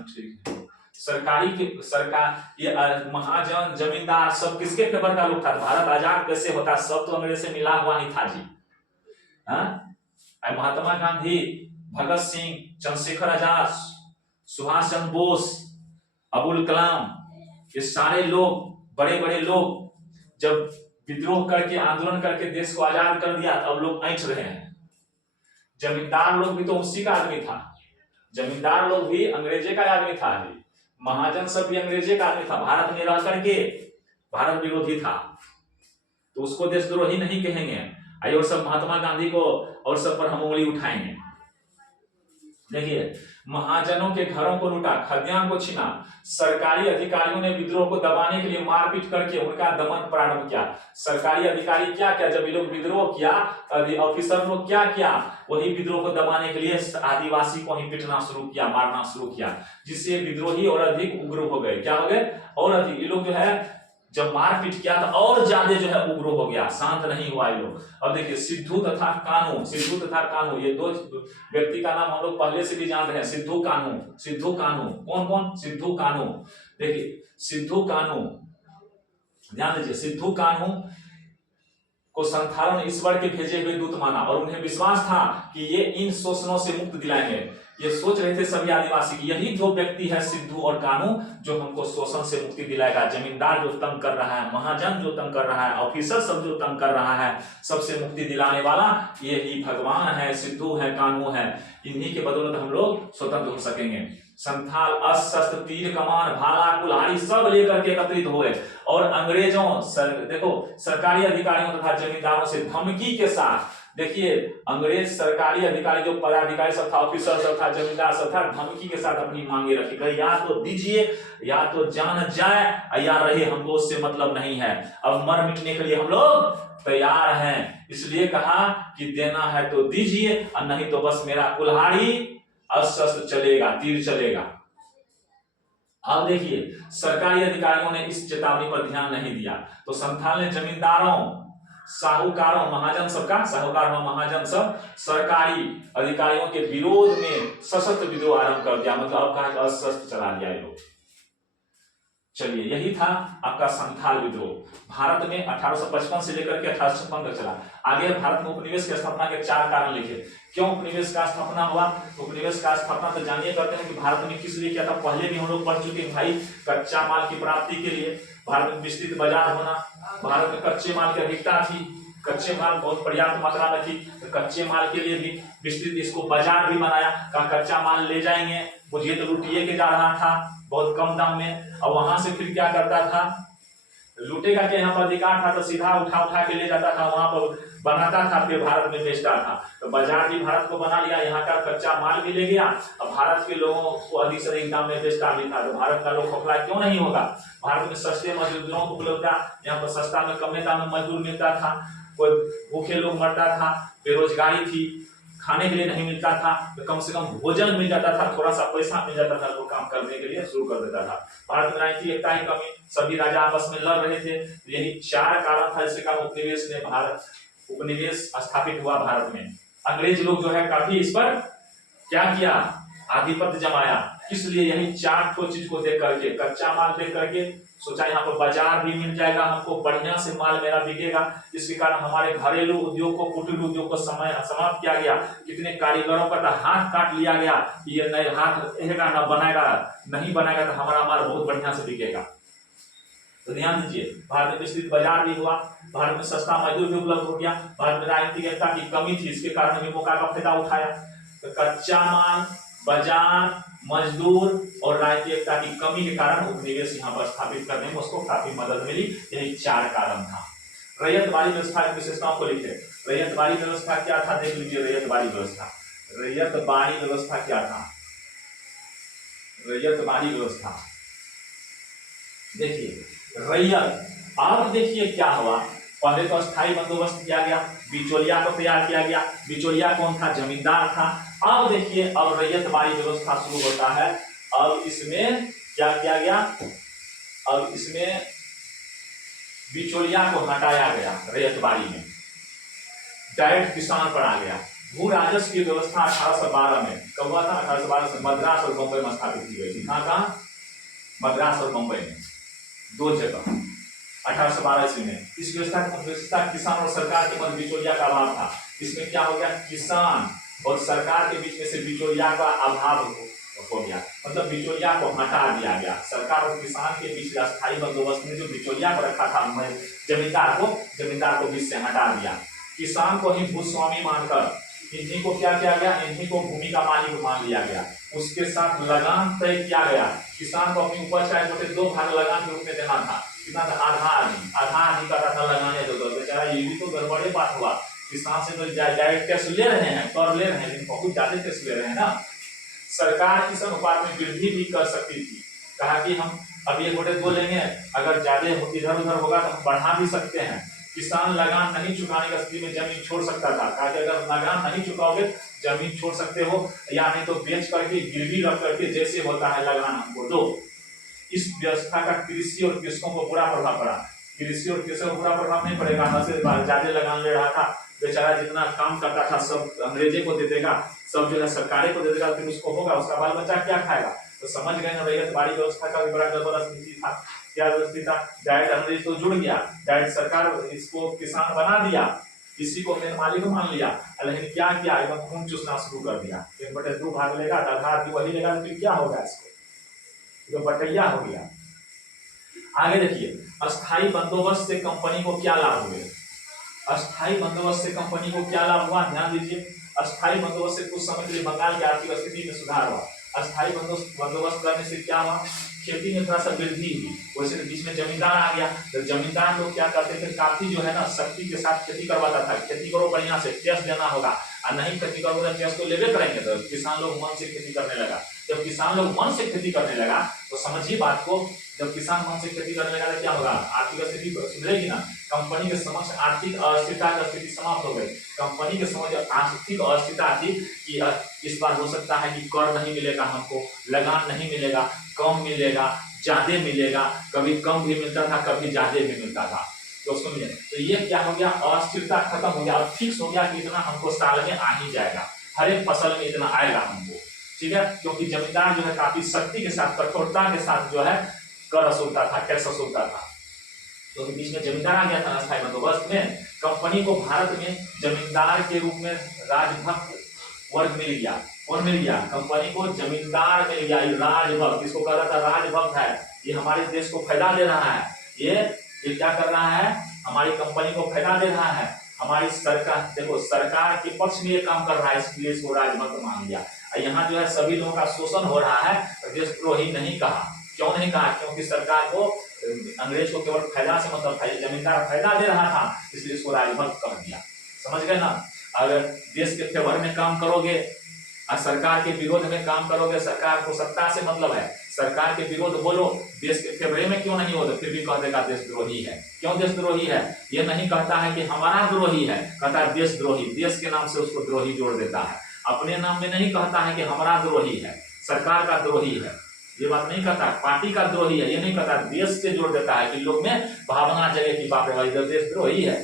ठीक है, सरकार ये महाजन जमींदार सब किसके फेवर का लोग था। भारत आजाद कैसे होता, सब तो अंग्रेज से मिला हुआ ही था जी। महात्मा गांधी, भगत सिंह, चंद्रशेखर आजाद, सुभाष चंद्र बोस, अबुल कलाम, ये सारे लोग, बड़े बड़े लोग जब विद्रोह करके आंदोलन करके देश को आजाद कर दिया, अब लोग ऐंठ रहे हैं। जमींदार लोग भी तो उसी का आदमी था, जमींदार लोग भी अंग्रेजे का आदमी था जी, महाजन सब भी अंग्रेजे का आदमी था, भारत में रह करके भारत विरोधी था, तो उसको देशद्रोही नहीं कहेंगे। और सब महात्मा गांधी को और सब पर हम उंगली उठाएंगे। देखिए, महाजनों के घरों को लूटा, खाद्यान्न को छीना, सरकारी अधिकारियों ने विद्रोह को दबाने के लिए मारपीट करके उनका दमन प्रारंभ किया। सरकारी अधिकारी क्या किया, जब ये लोग विद्रोह किया, ऑफिसर लोग क्या किया, वही विद्रोह को दबाने के लिए आदिवासी को ही पीटना शुरू किया, मारना शुरू किया, जिससे विद्रोही और अधिक उग्र हो गए। क्या हो गए? और अधिक। ये लोग जो है जब मारपीट किया तो और ज्यादा जो है उग्र हो गया, शांत नहीं हुआ ये लोग। अब देखिए, सिद्धू तथा कान्हू, सिद्धू तथा कान्हू, ये दो व्यक्ति का नाम हम लोग पहले से भी जान रहे हैं, सिद्धू कान्हू। सिद्धू कान्हू कौन कौन? सिद्धू कान्हू। देखिए, सिद्धू कान्हू, ध्यान दीजिए, सिद्धू कान्हू को संथालों ने ईश्वर के भेजे हुए दूत माना और उन्हें विश्वास था कि ये इन शोषणों से मुक्त दिलाएंगे। ये सोच रहे थे सभी आदिवासी की यही दो व्यक्ति है, सिद्धू और कान्हू, जो हमको शोषण से मुक्ति दिलाएगा। जमींदार जो तंग कर रहा है, महाजन जो तंग कर रहा है, ऑफिसर सब जो तंग कर रहा है, सबसे मुक्ति दिलाने वाला ये ही भगवान है, सिद्धू है, कान्हू है। इन्हीं के बदौलत हम लोग स्वतंत्र हो सकेंगे। संथाल अस्त्र, तीर, कमान, भाला, कुल्हाड़ी सब लेकर के एकत्रित हुए और अंग्रेजों देखो सरकारी अधिकारियों तथा जमींदारों से धमकी के साथ, देखिए अंग्रेज सरकारी अधिकारी जो पदाधिकारी सब था, ऑफिसर सब था, जमींदार सब था, धमकी के साथ अपनी मांगे रखी, कही या तो दीजिए या तो जान जाए या रहे, हमको उससे मतलब नहीं है, अब मर मिटने के लिए हम लोग तैयार हैं। इसलिए कहा कि देना है तो दीजिए और नहीं तो बस मेरा कुल्हाड़ी अस्त्र चलेगा, तीर चलेगा। अब देखिए, सरकारी अधिकारियों ने इस चेतावनी पर ध्यान नहीं दिया तो संथाल ने जमींदारों, साहूकारों, महाजन सबका, साहूकार और महाजन सब सरकारी अधिकारियों के विरोध में सशस्त्र विद्रोह आरंभ कर दिया। मतलब अब कहा अस्त्र चला दिया ये लोग। चलिए, यही था आपका संथाल विद्रोह। भारत में 1855 से लेकर के 1856 तक चला। आगे भारत में उपनिवेश की स्थापना के 4 कारण लिखे। क्यों उपनिवेश का स्थापना हुआ? उपनिवेश का स्थापना तो जानिए करते हैं कि भारत में किस लिए किया था, पहले भी हम लोग पढ़ चुके हैं भाई। कच्चा माल की प्राप्ति के लिए, भारत में विस्तृत बाजार होना, भारत में कच्चे माल की अधिकता थी, कच्चे माल बहुत पर्याप्त मात्रा में थी, तो कच्चे माल के लिए भी विस्तृत इसको बाजार भी बनाया। कहा कच्चा माल ले जाएंगे, मुझे तो लुटिए के जा रहा था बहुत कम दाम में, और वहां से फिर क्या करता था, लूटेगा के यहाँ पर अधिकार था तो सीधा उठा उठा के ले जाता था, वहां पर बनाता था, फिर भारत में बेचता था। तो बाजार भी भारत को बना लिया, यहाँ का कच्चा माल भी ले गया और भारत के लोगों को अधिक से अधिक दाम में बेचता भी था। तो भारत का लोग खोखला क्यों नहीं होगा? भारत में सस्ते मजदूरों को उपलब्धता, यहाँ पर सस्ता में कम दाम में मजदूर मिलता था, कोई भूखे लोग मरता था, बेरोजगारी थी, खाने के लिए नहीं मिलता था, तो कम से कम भोजन मिल जाता था, थोड़ा सा पैसा मिल जाता था, लोग काम करने के लिए शुरू कर देता था। भारत में राजनीतिक एकता की कमी, सभी राजा आपस में लड़ रहे थे, यही 4 कारण था जिसके कारण उपनिवेश स्थापित हुआ भारत में। अंग्रेज लोग जो है काफी इस पर क्या किया, आधिपत्य जमाया। किस लिए? यही 4 चीज को देख करके, कच्चा माल देख करके सोचा यहाँ पर बाजार भी मिल जाएगा, हमको बढ़िया से माल मेरा बिकेगा, इसके कारण हमारे घरेलू उद्योग को, कुटीर उद्योग को समाप्त किया गया। कितने कारीगरों का हाथ काट लिया गया, ये नए हाथ रहेगा ना बनाएगा, नहीं बनाएगा तो हमारा माल बहुत बढ़िया से बिकेगा। तो ध्यान दीजिए, भारत में विस्तृत बाजार भी हुआ, भारत में सस्ता मजदूर भी उपलब्ध हो गया, भारत में राजनीतिक एकता की कमी थी, इसके कारण भी मौका का फायदा उठाया। तो कच्चा माल, बाजार, मजदूर और राजनीतिक एकता की कमी के कारण उपनिवेश यहाँ पर स्थापित करने में उसको काफी मदद मिली। यही 4 कारण था। रैयतवाड़ी व्यवस्था की विशेषताओं को लिखे। रैयतवाड़ी व्यवस्था क्या था, देख लीजिए। रैयतवाड़ी व्यवस्था, रैयतवाड़ी व्यवस्था क्या था? रैयतवाड़ी व्यवस्था देखिए, रैयत, अब देखिए क्या हुआ, पहले तो अस्थायी बंदोबस्त किया गया, बिचौलिया को तैयार किया गया। बिचौलिया कौन था? जमींदार था। अब देखिए, अब रैयतवाड़ी व्यवस्था शुरू होता है। अब इसमें क्या किया गया, अब इसमें बिचौलिया को हटाया गया, रैयतवाड़ी में डायरेक्ट किसान पर आ गया। भू राजस्व की व्यवस्था 1812 में कब हुआ था? 1812 से मद्रास और बंबई में स्थापित की गई थी। कहाँ? मद्रास और बंबई में, 2 जगह 1812 ईस्वी में। इस व्यवस्था किसान और सरकार के मध्य बिचौलिया का अभाव था। इसमें क्या हो गया, किसान और सरकार के बीच में से बिचौलिया का अभाव हो गया, मतलब बिचौलिया को हटा दिया गया। सरकार और किसान के बीच अस्थायी बंदोबस्त में जो बिचौलिया को रखा था, जमींदार को बीच से हटा दिया। किसान को ही भूस्वामी मानकर इन्हीं को क्या किया गया, इन्हीं को भूमि का मालिक मान लिया गया। उसके साथ लगान तय किया गया। किसान को अपनी उपज का 2 भाग लगान के रूप में देना था। कितना था? आधा आधी का था लगाने दो। बेचारा ये भी तो गड़बड़े बात हुआ। किसान से तो डायरेक्ट टैक्स ले रहे हैं, कर ले रहे हैं, लेकिन बहुत ज्यादा टैक्स ले रहे हैं ना। सरकार इस अनुपात में वृद्धि भी कर सकती थी। कहा कि हम अब 1/2 लेंगे, अगर ज्यादा इधर उधर होगा तो हम बढ़ा भी सकते हैं। किसान लगान नहीं चुकाने की स्थिति में जमीन छोड़ सकता था। कहा कि अगर लगान नहीं चुकाओगे जमीन छोड़ सकते हो, या नहीं तो बेच करके गिरवी रख करके जैसे होता है लगान हमको दो। इस व्यवस्था का कृषि और कृषकों को बुरा प्रभाव पड़ा। कृषि और कृषकों को बुरा प्रभाव नहीं पड़ेगा, ज्यादा लगान ले रहा था, बेचारा जितना काम करता था सब अंग्रेजे को दे देगा, सब जो है सरकारें को दे देगा, फिर उसको होगा, उसका बाल बच्चा क्या खाएगा। तो समझ गए ना, रैयत बाड़ी व्यवस्था का भी बड़ा गड़बड़ स्थिति था। क्या व्यवस्था था? डायरेक्ट अंग्रेज तो जुड़ गया, डायरेक्ट सरकार इसको किसान बना दिया, इसी को मेन मालिक मान लिया, लेकिन क्या किया, एकदम खून चूसना शुरू कर दिया। 1/2 भाग लेगा, आधा आधी वही लेगा, फिर क्या होगा, इसको तो बटैया हो गया। आगे देखिए, अस्थायी बंदोबस्त से कंपनी को क्या लाभ हुए। अस्थायी बंदोबस्त से कंपनी को क्या लाभ हुआ, ध्यान दीजिए। अस्थायी बंदोबस्त से कुछ समय के लिए बंगाल की आर्थिक स्थिति में सुधार हुआ। अस्थायी बंदोबस्त करने से क्या हुआ, खेती में थोड़ा सा वृद्धि हुई। वैसे बीच में जमींदार आ गया, तो जमींदार लोग क्या करते थे, काफी जो है ना सख्ती के साथ खेती करवाता था। खेती करो बढ़िया से, टैक्स देना होगा, और नहीं खेती करोगे टैक्स तो लेवे करेंगे। तो किसान लोग मन से खेती करने लगा। जब किसान लोग मन से खेती करने लगा तो समझिए बात को, जब किसान मन से खेती करने लगा तो क्या होगा, आर्थिक स्थिति सुधरेगी ना। कंपनी के समक्ष आर्थिक अस्थिरता की स्थिति समाप्त हो गई। कंपनी के समझ आर्थिक अस्थिरता थी कि इस बार हो सकता है कि कर नहीं मिलेगा, हमको लगान नहीं मिलेगा, कम मिलेगा, ज्यादा मिलेगा, कभी कम भी मिलता था, कभी ज्यादा भी मिलता था। तो सुनिए, तो ये क्या हो गया, अस्थिरता खत्म हो गया, और फिक्स हो गया कि इतना हमको साल में आ ही जाएगा, हर एक फसल में इतना आएगा हमको, ठीक है। क्योंकि जमींदार जो है काफी सख्ती के साथ, कठोरता के साथ जो है कर वसूलता था, टैक्स वसूलता था। तो बीच में जमींदार आ गया था अस्थायी बंदोबस्त में। कंपनी को भारत में जमींदार के रूप में राजभक्त वर्ग मिल गया। कौन मिल गया, कंपनी को जमींदार मिल गया। राजभक्त, इसको कह रहा था राजभक्त है, ये हमारे देश को फायदा दे रहा है, ये क्या कर रहा है, हमारी कंपनी को फायदा दे रहा है, हमारी सरकार, देखो सरकार के पक्ष में ये काम कर रहा है, इसलिए इसको राजभक्त मान लिया। यहाँ जो है सभी लोगों का शोषण हो रहा है, देशद्रोही नहीं कहा। क्यों नहीं कहा, क्योंकि सरकार को अंग्रेज को केवल फायदा से मतलब था, जमींदार फायदा दे रहा था, इसलिए इसको राजभक्त कह दिया। समझ गए ना। अगर देश के फेवर में काम करोगे और सरकार के विरोध में काम करोगे, सरकार को सत्ता से मतलब है, सरकार के विरोध बोलो, देश के फेवरे में क्यों नहीं हो, तो फिर भी कह देगा देशद्रोही है। क्यों देशद्रोही है, ये नहीं कहता है कि हमारा द्रोही है, कहता है देशद्रोही, देश के नाम से उसको द्रोही जोड़ देता है। अपने नाम में नहीं कहता है कि हमारा द्रोही है, सरकार का द्रोही है, ये बात नहीं कहता, पार्टी का द्रोही है, ये नहीं कहता, देश से जोड़ देता है कि लोग में भावना जगे कि बाप रे भाई देशद्रोही है।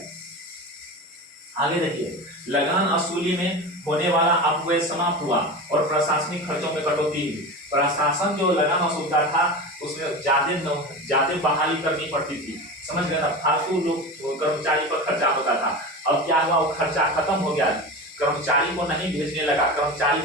आगे देखिए, लगान वसूली में होने वाला अपव्यय समाप्त हुआ और प्रशासनिक खर्चों में कटौती हुई। प्रशासन जो लगान वसूलता था उसमें ज्यादा बहाली करनी पड़ती थी। समझ गए ना, फालतू लोग कर्मचारी पर खर्चा होता था। अब क्या हुआ, वो खर्चा खत्म हो गया, कर्मचारी को नहीं भेजने लगा, कर्मचारी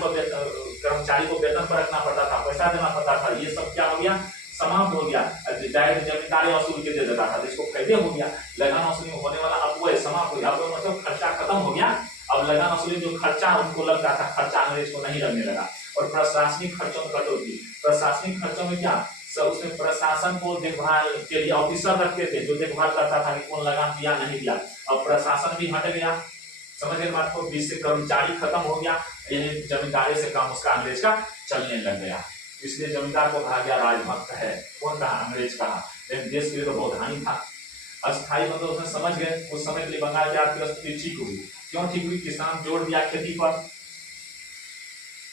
को वेतन पर रखना पड़ता था, पैसा देना पड़ता था, ये सब क्या हो गया, समाप्त हो गया। डायरेक्ट जमींदारी वसूल के दे देता था, जिसको फायदे हो गया। लगान वसूली में होने वाला अपव्यय समाप्त हो गया, अब मतलब खर्चा खत्म हो गया। अब लगान वसूली जो खर्चा उनको लगता था, खर्चा अंग्रेज को नहीं लगने लगा। और प्रशासनिक खर्चों में कटौती। प्रशासनिक खर्चों में क्या, सब उसमें प्रशासन को देखभाल के लिए ऑफिसर रखते थे, जो देखभाल करता था कि कौन लगान दिया नहीं दिया। अब प्रशासन भी हट गया, समझ गए बात को, बीच से कर्मचारी खत्म हो गया, यानी जमींदारी से काम उसका अंग्रेज का चलने लग गया। इसलिए जमींदार को कहा गया राजभक्त है। कौन कहा, अंग्रेज कहा, लेकिन देश के लिए तो बहुत हानि था। अस्थायी मतलब उसमें समझ गए, उस समय के लिए बंगाल की आर्थिक स्थिति ठीक हुई। क्यों ठीक हुई, किसान जोड़ दिया खेती पर।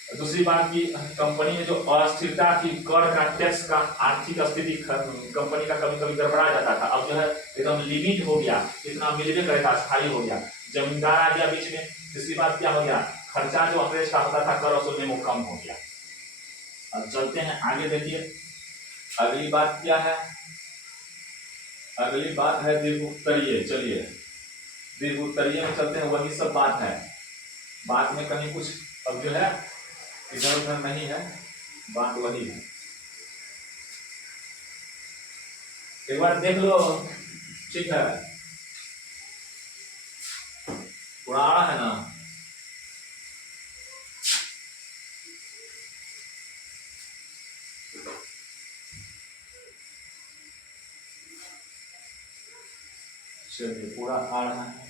दूसरी बात की, कंपनी में जो अस्थिरता थी, कर का, टैक्स का, आर्थिक स्थिति कंपनी का कभी कभी गड़बड़ा जाता था, अब जो है एकदम लिमिट हो गया, इतना मिलवे करेगा, स्थायी हो गया। जमींदार आ गया बीच में। तीसरी बात क्या हो गया, खर्चा जो अंग्रेज का होता था कर वसूलने में कम हो गया। अब चलते हैं आगे, देखिए अगली बात क्या है, अगली बात है दीर्घोत्तरीय। चलिए दीर्घोत्तरीय में चलते हैं, वही सब बात है, बात में कहीं कुछ अब जो है इधर उधर नहीं है, बात वही है, एक बार देख लो, ठीक है, पुराना है ना। चलिए पूरा आ रहा है।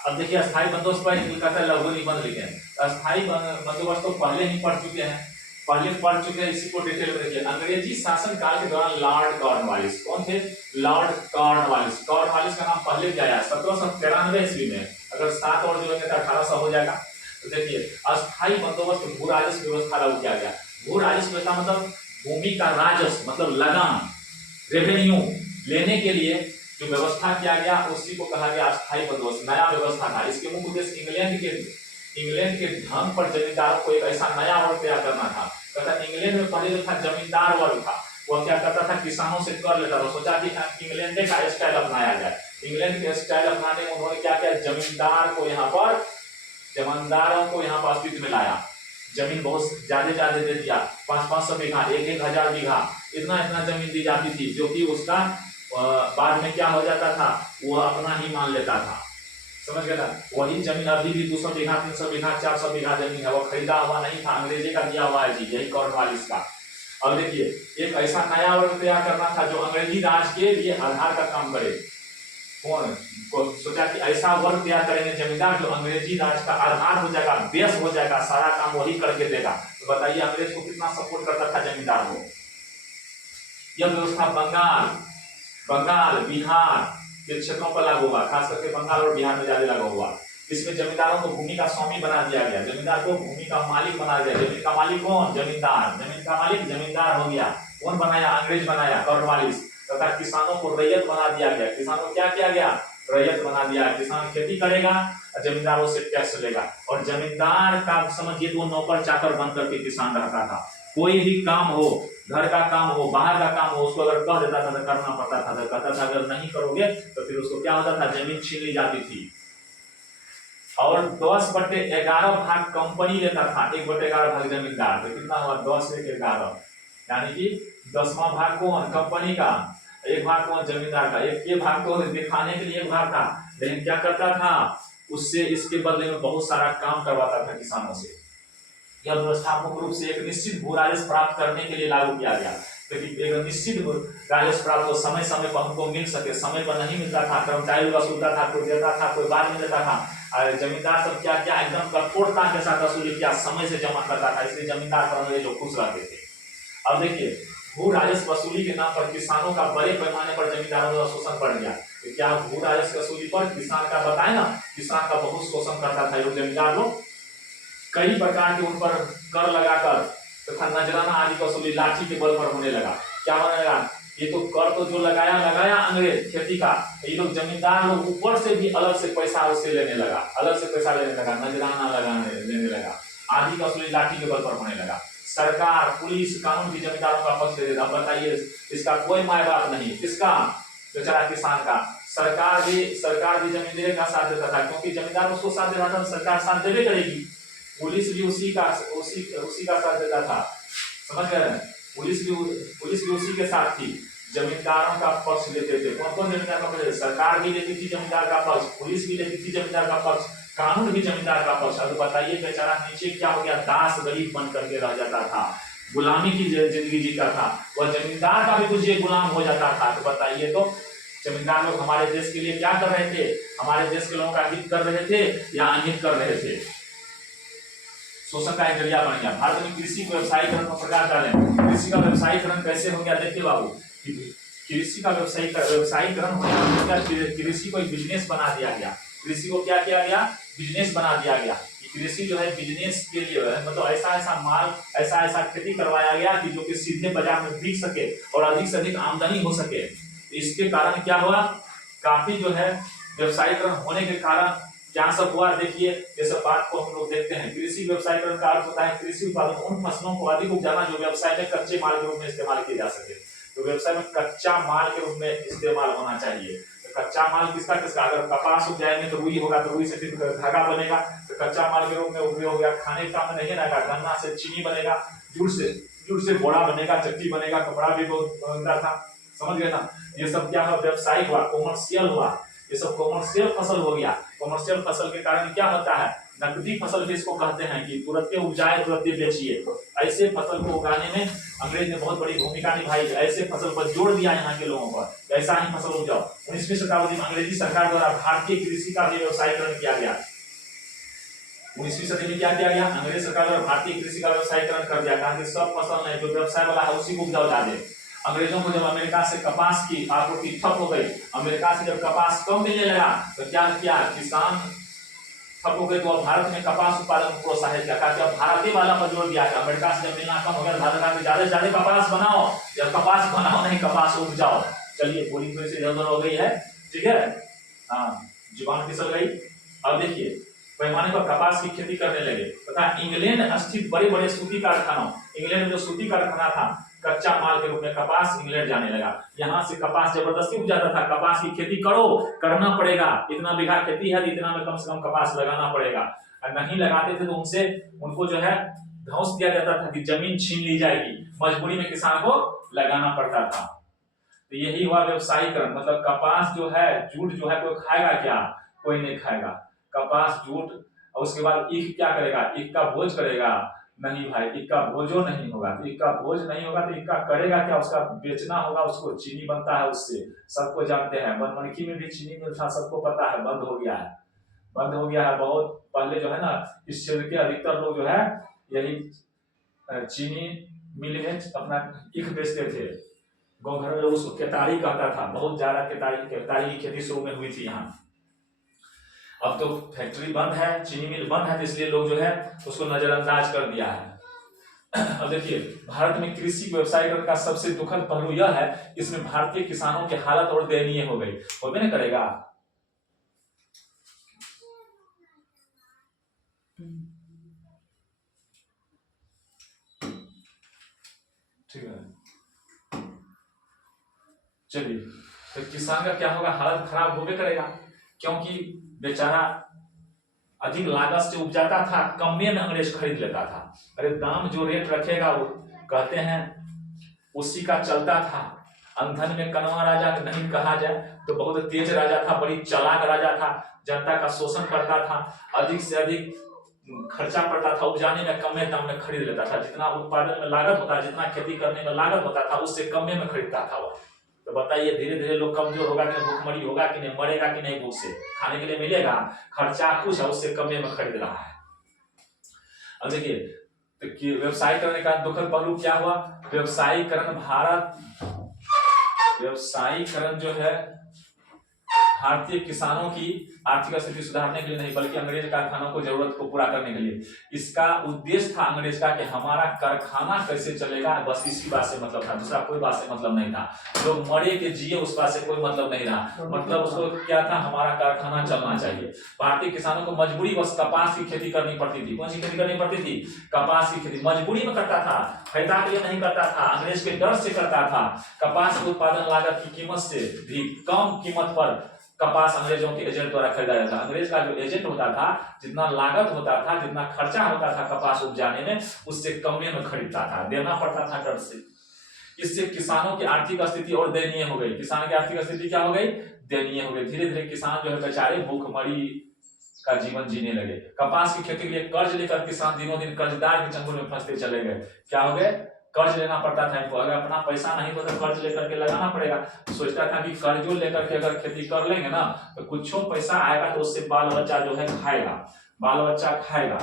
अब देखिए अस्थायी बंदोबस्त पर कहता है लघु निबंध लिखे। अस्थायी बंदोबस्त तो पहले ही पढ़ चुके हैं, इसी को डिटेल में देखिए। अंग्रेजी शासन काल के दौरान लॉर्ड कॉर्नवालिस, कौन थे? Lord Cornwallis. कॉर्नवालिस का नाम पहले क्या आया? 1793 ईस्वी में। अगर 7 और जोड़ेंगे तो 1800 हो जाएगा। तो देखिए अस्थायी बंदोबस्त भू राजस्व व्यवस्था लागू किया गया। भू राजस्व व्यवस्था मतलब भूमि का राजस्व, मतलब लगान, रेवेन्यू लेने के लिए जो व्यवस्था किया गया उसी को कहा गया अस्थायी बंदोबस्त। नया व्यवस्था था। इसके मुख्य उद्देश्य इंग्लैंड के ढंग पर जमींदारों को एक ऐसा नया वर्ग तैयार करना था। तथा इंग्लैंड में पहले जो था जमींदार वर्ग था, वह क्या करता था? किसानों से कर लेता था। सोचा कि इंग्लैंड का स्टाइल अपनाया जाए। इंग्लैंड के स्टाइल अपनाने में उन्होंने क्या किया? जमींदारों को यहाँ पर अस्तित्व में लाया। जमीन बहुत ज्यादा दे दिया, 500 बीघा, 1000 बीघा, इतना जमीन दी जाती थी, जो कि उसका बाद में क्या हो जाता था? वह अपना ही मान लेता था। समझ गया? वही जमीन अभी भी 200 बीघा, 300 बीघा, 400 बीघा जमीन है, वो खरीदा हुआ नहीं था, अंग्रेजी का दिया हुआ है जी, यही कॉर्नवालिस का। अब देखिए एक ऐसा नया वर्ग तैयार करना था जो अंग्रेजी राज के लिए आधार का काम करे। कौन को सोचा कि ऐसा वर्ग तैयार करेंगे जमींदार जो अंग्रेजी राज का आधार हो जाएगा, बेस हो जाएगा, सारा काम वही करके देगा। तो बताइए अंग्रेज को कितना सपोर्ट करता था जमींदार को। यह व्यवस्था बंगाल, बिहार के क्षेत्रों पर लागू हुआ, खास करके बंगाल और बिहार में ज्यादा लागू हुआ। इसमें जमींदारों को भूमि का स्वामी बना दिया गया, जमींदार को भूमि का मालिक बना दिया। जमीन का मालिक कौन? जमींदार। जमीन का मालिक जमींदार हो गया। कौन बनाया? अंग्रेज बनाया, कॉर्नवालिस। तथा किसानों को रैयत बना दिया गया। किसानों को क्या किया गया? रैयत बना दिया। किसान खेती करेगा, जमींदारों से टैक्स लेगा। और जमींदार का समझिए तो नौकर चाकर बन करके किसान रहता था। कोई भी काम हो, घर का काम हो, बाहर का काम हो, उसको अगर कह देता था तो करना पड़ता था। तो कहता था अगर नहीं करोगे तो फिर उसको क्या होता था? जमीन छीन ली जाती थी। और 10/11 भाग कंपनी लेता था, 1/11 भाग जमींदार। तो कितना हुआ? 10/11, यानी कि 10वां भाग कौन? कंपनी का, 1 भाग कौन? जमींदार का। एक भाग तो दिखाने के लिए 1 भाग था, लेकिन क्या करता था? उससे इसके बदले में बहुत सारा काम करवाता था किसानों से। यह व्यवस्था मुख्य रूप से एक निश्चित भू राजस्व प्राप्त करने के लिए लागू किया गया। क्योंकि एक निश्चित राजस्व प्राप्त हो, समय समय पर हमको मिल सके। समय पर नहीं मिलता था, कर्मचारी वसूलता था, कोई देता था, कोई बाद में देता था। और जमींदार सब क्या क्या एकदम कठोरता के साथ वसूली किया, समय से जमा करता था, इसलिए जमींदार पर अंग्रेज लोग खुश रहते थे। अब देखिए भू राजस्व वसूली के नाम पर किसानों का बड़े पैमाने पर जमींदारों का शोषण बढ़ गया। तो क्या भू राजस्व वसूली पर किसान का बताए ना, किसान का बहुत शोषण करता था ये जमींदार लोग। कई प्रकार के उन पर कर लगाकर तथा नजराना आदि की वसूली लाठी के बल पर होने लगा। क्या होने लगा? ये तो कर तो जो लगाया अंग्रेज खेती का, ये लोग जमींदार लोग ऊपर से भी अलग से पैसा उससे लेने लगा, नजराना लेने लगा, आदि का वसूली लाठी के बल पर होने लगा। सरकार, पुलिस, कानून भी जमींदारों का पक्ष ले लेता। अब बताइए इसका कोई माय बाप नहीं, किसका? बेचारा किसान का। सरकार भी जमींदार का साथ देता था, क्योंकि जमींदार उसको साथ दे रहा था, सरकार साथ देवे करेगी। पुलिस भी उसी का साथ देता था। समझ गए? पुलिस भी उसी के साथ थी। जमींदारों का पक्ष लेते थे। कौन कौन जमींदार का पक्ष? सरकार भी लेती थी जमींदार का पक्ष, पुलिस भी लेती थी जमींदार का पक्ष, कानून भी जमींदार का पक्ष। अब बताइए बेचारा नीचे क्या हो गया? दास गरीब बन करके रह जाता था, गुलामी की जिंदगी जीता था। वह जमींदार का भी कुछ ये गुलाम हो जाता था। तो बताइए तो जमींदार लोग हमारे देश के लिए क्या कर रहे थे? हमारे देश के लोगों का हित कर रहे थे या अहित कर रहे थे? शोषण का एक जरिया बन गया। भारत में कृषि को व्यवसायीकरण का प्रकार डालें। कृषि का व्यवसायीकरण कैसे हो गया? देखिए बाबू, कृषि का व्यवसायीकरण होने का कृषि को एक बिजनेस बना दिया गया। कृषि को क्या किया गया? बिजनेस बना दिया गया। कृषि जो है बिजनेस के लिए मतलब ऐसा माल, ऐसा खेती करवाया गया कि जो कि सीधे बाजार में बिक सके और अधिक से अधिक आमदनी हो सके। इसके कारण क्या हुआ? काफी जो है व्यवसायीकरण होने के कारण क्या सब हुआ? देखिए ये सब बात को हम लोग देखते हैं। कृषि व्यवसायीकरण का अर्थ होता है कृषि उत्पादन, उन फसलों को अधिक उपजाना जो व्यवसाय में कच्चे माल के रूप में इस्तेमाल किए जा सके। तो व्यवसाय में कच्चा माल के रूप में इस्तेमाल होना चाहिए। तो कच्चा माल किसका किसका, अगर कपास उपजाएंगे तो रुई होगा, तो रुई से फिर धागा बनेगा, तो कच्चा माल के रूप में उपयोग हो गया। खाने का में नहीं रहेगा, गन्ना से चीनी बनेगा, जुट से बोरा बनेगा, चट्टी बनेगा, कपड़ा भी बहुत बनता था, समझ गए ना। ये सब क्या है, व्यवसायिक हुआ, कॉमर्शियल हुआ, ये सब कॉमर्शियल फसल हो गया। कॉमर्शियल फसल के कारण क्या होता है, नकदी फसल भी इसको कहते हैं कि तुरंत उपजाए तुरंत बेचिए। तो ऐसे फसल को उगाने में अंग्रेज ने बहुत बड़ी भूमिका निभाई। ऐसे फसल पर जोर दिया यहाँ के लोगों पर, ऐसा ही फसल उपजाओ। 19वीं शताब्दी में अंग्रेजी सरकार द्वारा भारतीय कृषि का भी व्यवसायीकरण किया गया। 19वीं सदी में क्या किया गया, अंग्रेज सरकार द्वारा भारतीय कृषि का व्यवसायीकरण कर दिया। कहा कि सब फसल नहीं, जो व्यवसाय वाला है उसी को उपजाओ ज्यादा। अंग्रेजों को जब अमेरिका से कपास की आपूर्ति ठप हो गई, अमेरिका से जब कपास कम मिलने लगा, तो क्या किया, किसान ठप हो गए, तो भारत में कपास उत्पादन को प्रोत्साहित किया। कहा कि भारतीय वाला पर जोर दिया। अमेरिका से जब मिलना कम हो गया, भारत में ज्यादा से ज्यादा कपास बनाओ, जब कपास बनाओ नहीं कपास उपजाओ। चलिए पूरी थोड़ी सी इधर हो गई है, ठीक है, हाँ जुबान फिसल गई। अब देखिए पैमाने पर कपास की खेती करने लगे तथा इंग्लैंड स्थित बड़े बड़े सूती कारखानों, इंग्लैंड में जो सूती कारखाना था, कच्चा माल के रूप में कपास इंग्लैंड जाने लगा। यहाँ से कपास जबरदस्ती उपजाता था, कपास की खेती करो, करना पड़ेगा, इतना बीघा खेती है, इतना में कम से कम कपास लगाना पड़ेगा। और नहीं लगाते थे तो उनसे उनको जो है धौंस दिया जाता था कि जमीन छीन ली जाएगी। मजबूरी में किसान को लगाना पड़ता था। तो यही हुआ व्यवसायीकरण। मतलब कपास जो है, जूट जो है, कोई खाएगा क्या, कोई नहीं खाएगा। कपास जूट, और उसके बाद ईख क्या करेगा, ईख का भोज करेगा, नहीं भाई ईख का भोजो नहीं होगा। तो ईख का भोज नहीं होगा तो ईख का करेगा क्या, उसका बेचना होगा, उसको चीनी बनता है उससे, सबको जानते हैं। बनमनखी में भी चीनी मिलता, सबको पता है, बंद हो गया है, बंद हो गया है। बहुत पहले जो है ना, इस क्षेत्र के अधिकतर लोग जो है यही चीनी मिल में अपना ईख बेचते थे। गाँव घर में लोग उसको केतारी कहता था, बहुत ज्यादा केतारी की खेती शुरू में हुई थी यहाँ। अब तो फैक्ट्री बंद है, चीनी मिल बंद है, तो इसलिए लोग जो है उसको नजरअंदाज कर दिया है। अब देखिए भारत में कृषि व्यवसायीकरण का सबसे दुखद पहलू यह है, इसमें भारतीय किसानों की हालत और दयनीय हो गई। होबे न करेगा, ठीक है। चलिए तो किसान का क्या होगा, हालत खराब होबे करेगा, क्योंकि बेचारा अधिक लागत से उपजाता था, कम में अंग्रेज खरीद लेता था। अरे दाम जो रेट रखेगा वो कहते हैं उसी का चलता था। अंधन में कनवा राजा नहीं कहा जाए तो बहुत तेज राजा था, बड़ी चालाक राजा था, जनता का शोषण करता था, अधिक से अधिक खर्चा पड़ता था उपजाने में, कम दाम में खरीद लेता था। जितना उत्पादन में लागत होता, जितना खेती करने में लागत होता था, उससे कम में खरीदता था वो। तो बताइए धीरे धीरे लोग कमजोर होगा कि नहीं, भूखमरी होगा कि नहीं, मरेगा कि नहीं, भूख से खाने के लिए मिलेगा, खर्चा कुछ है, उससे कम में खरीद रहा है। अब देखिए तो व्यवसायीकरण का दुखद पहलू क्या हुआ, व्यवसायीकरण जो है भारतीय किसानों की आर्थिक स्थिति सुधारने के लिए नहीं, बल्कि अंग्रेज कारखानों को जरूरत को पूरा करने के लिए। इसका उद्देश्य था अंग्रेज का कि हमारा कारखाना कैसे चलेगा, बस इसी बात से मतलब था, दूसरा कोई बात से मतलब नहीं था। लोग मरे के जिए उस बात से कोई मतलब नहीं रहा, मतलब उसको क्या था, हमारा कारखाना चलना चाहिए। भारतीय किसानों को मजबूरी बस कपास की खेती करनी पड़ती थी। कौन सी खेती करनी पड़ती थी, कपास की खेती, मजबूरी में करता था, फायदा के लिए नहीं करता था, अंग्रेज के डर से करता था। कपास के उत्पादन लागत की कीमत से भी कम कीमत पर कपास अंग्रेजों के एजेंट द्वारा खरीदा जाता था। अंग्रेज का जो एजेंट होता था, जितना लागत होता था, जितना खर्चा होता था कपास उपजाने में, उससे कम में खरीदता था, देना पड़ता था डर से। इससे किसानों की आर्थिक स्थिति और दयनीय हो गई। किसान की आर्थिक स्थिति क्या हो गई, दयनीय हो गई। धीरे धीरे किसान जो है बेचारे भूखमरी का जीवन जीने लगे। कपास की खेती के लिए कर्ज लेकर किसान दिनों दिन कर्जदार के चंगुल में फंसते चले गए। क्या हो गए, कर्ज लेना पड़ता था इनको, अगर अपना पैसा नहीं तो कर्ज लेकर के लगाना पड़ेगा। सोचता था कि कर्जों लेकर के अगर खेती कर लेंगे ना तो कुछ पैसा आएगा तो उससे बाल बच्चा जो है खाएगा, बाल बच्चा खाएगा।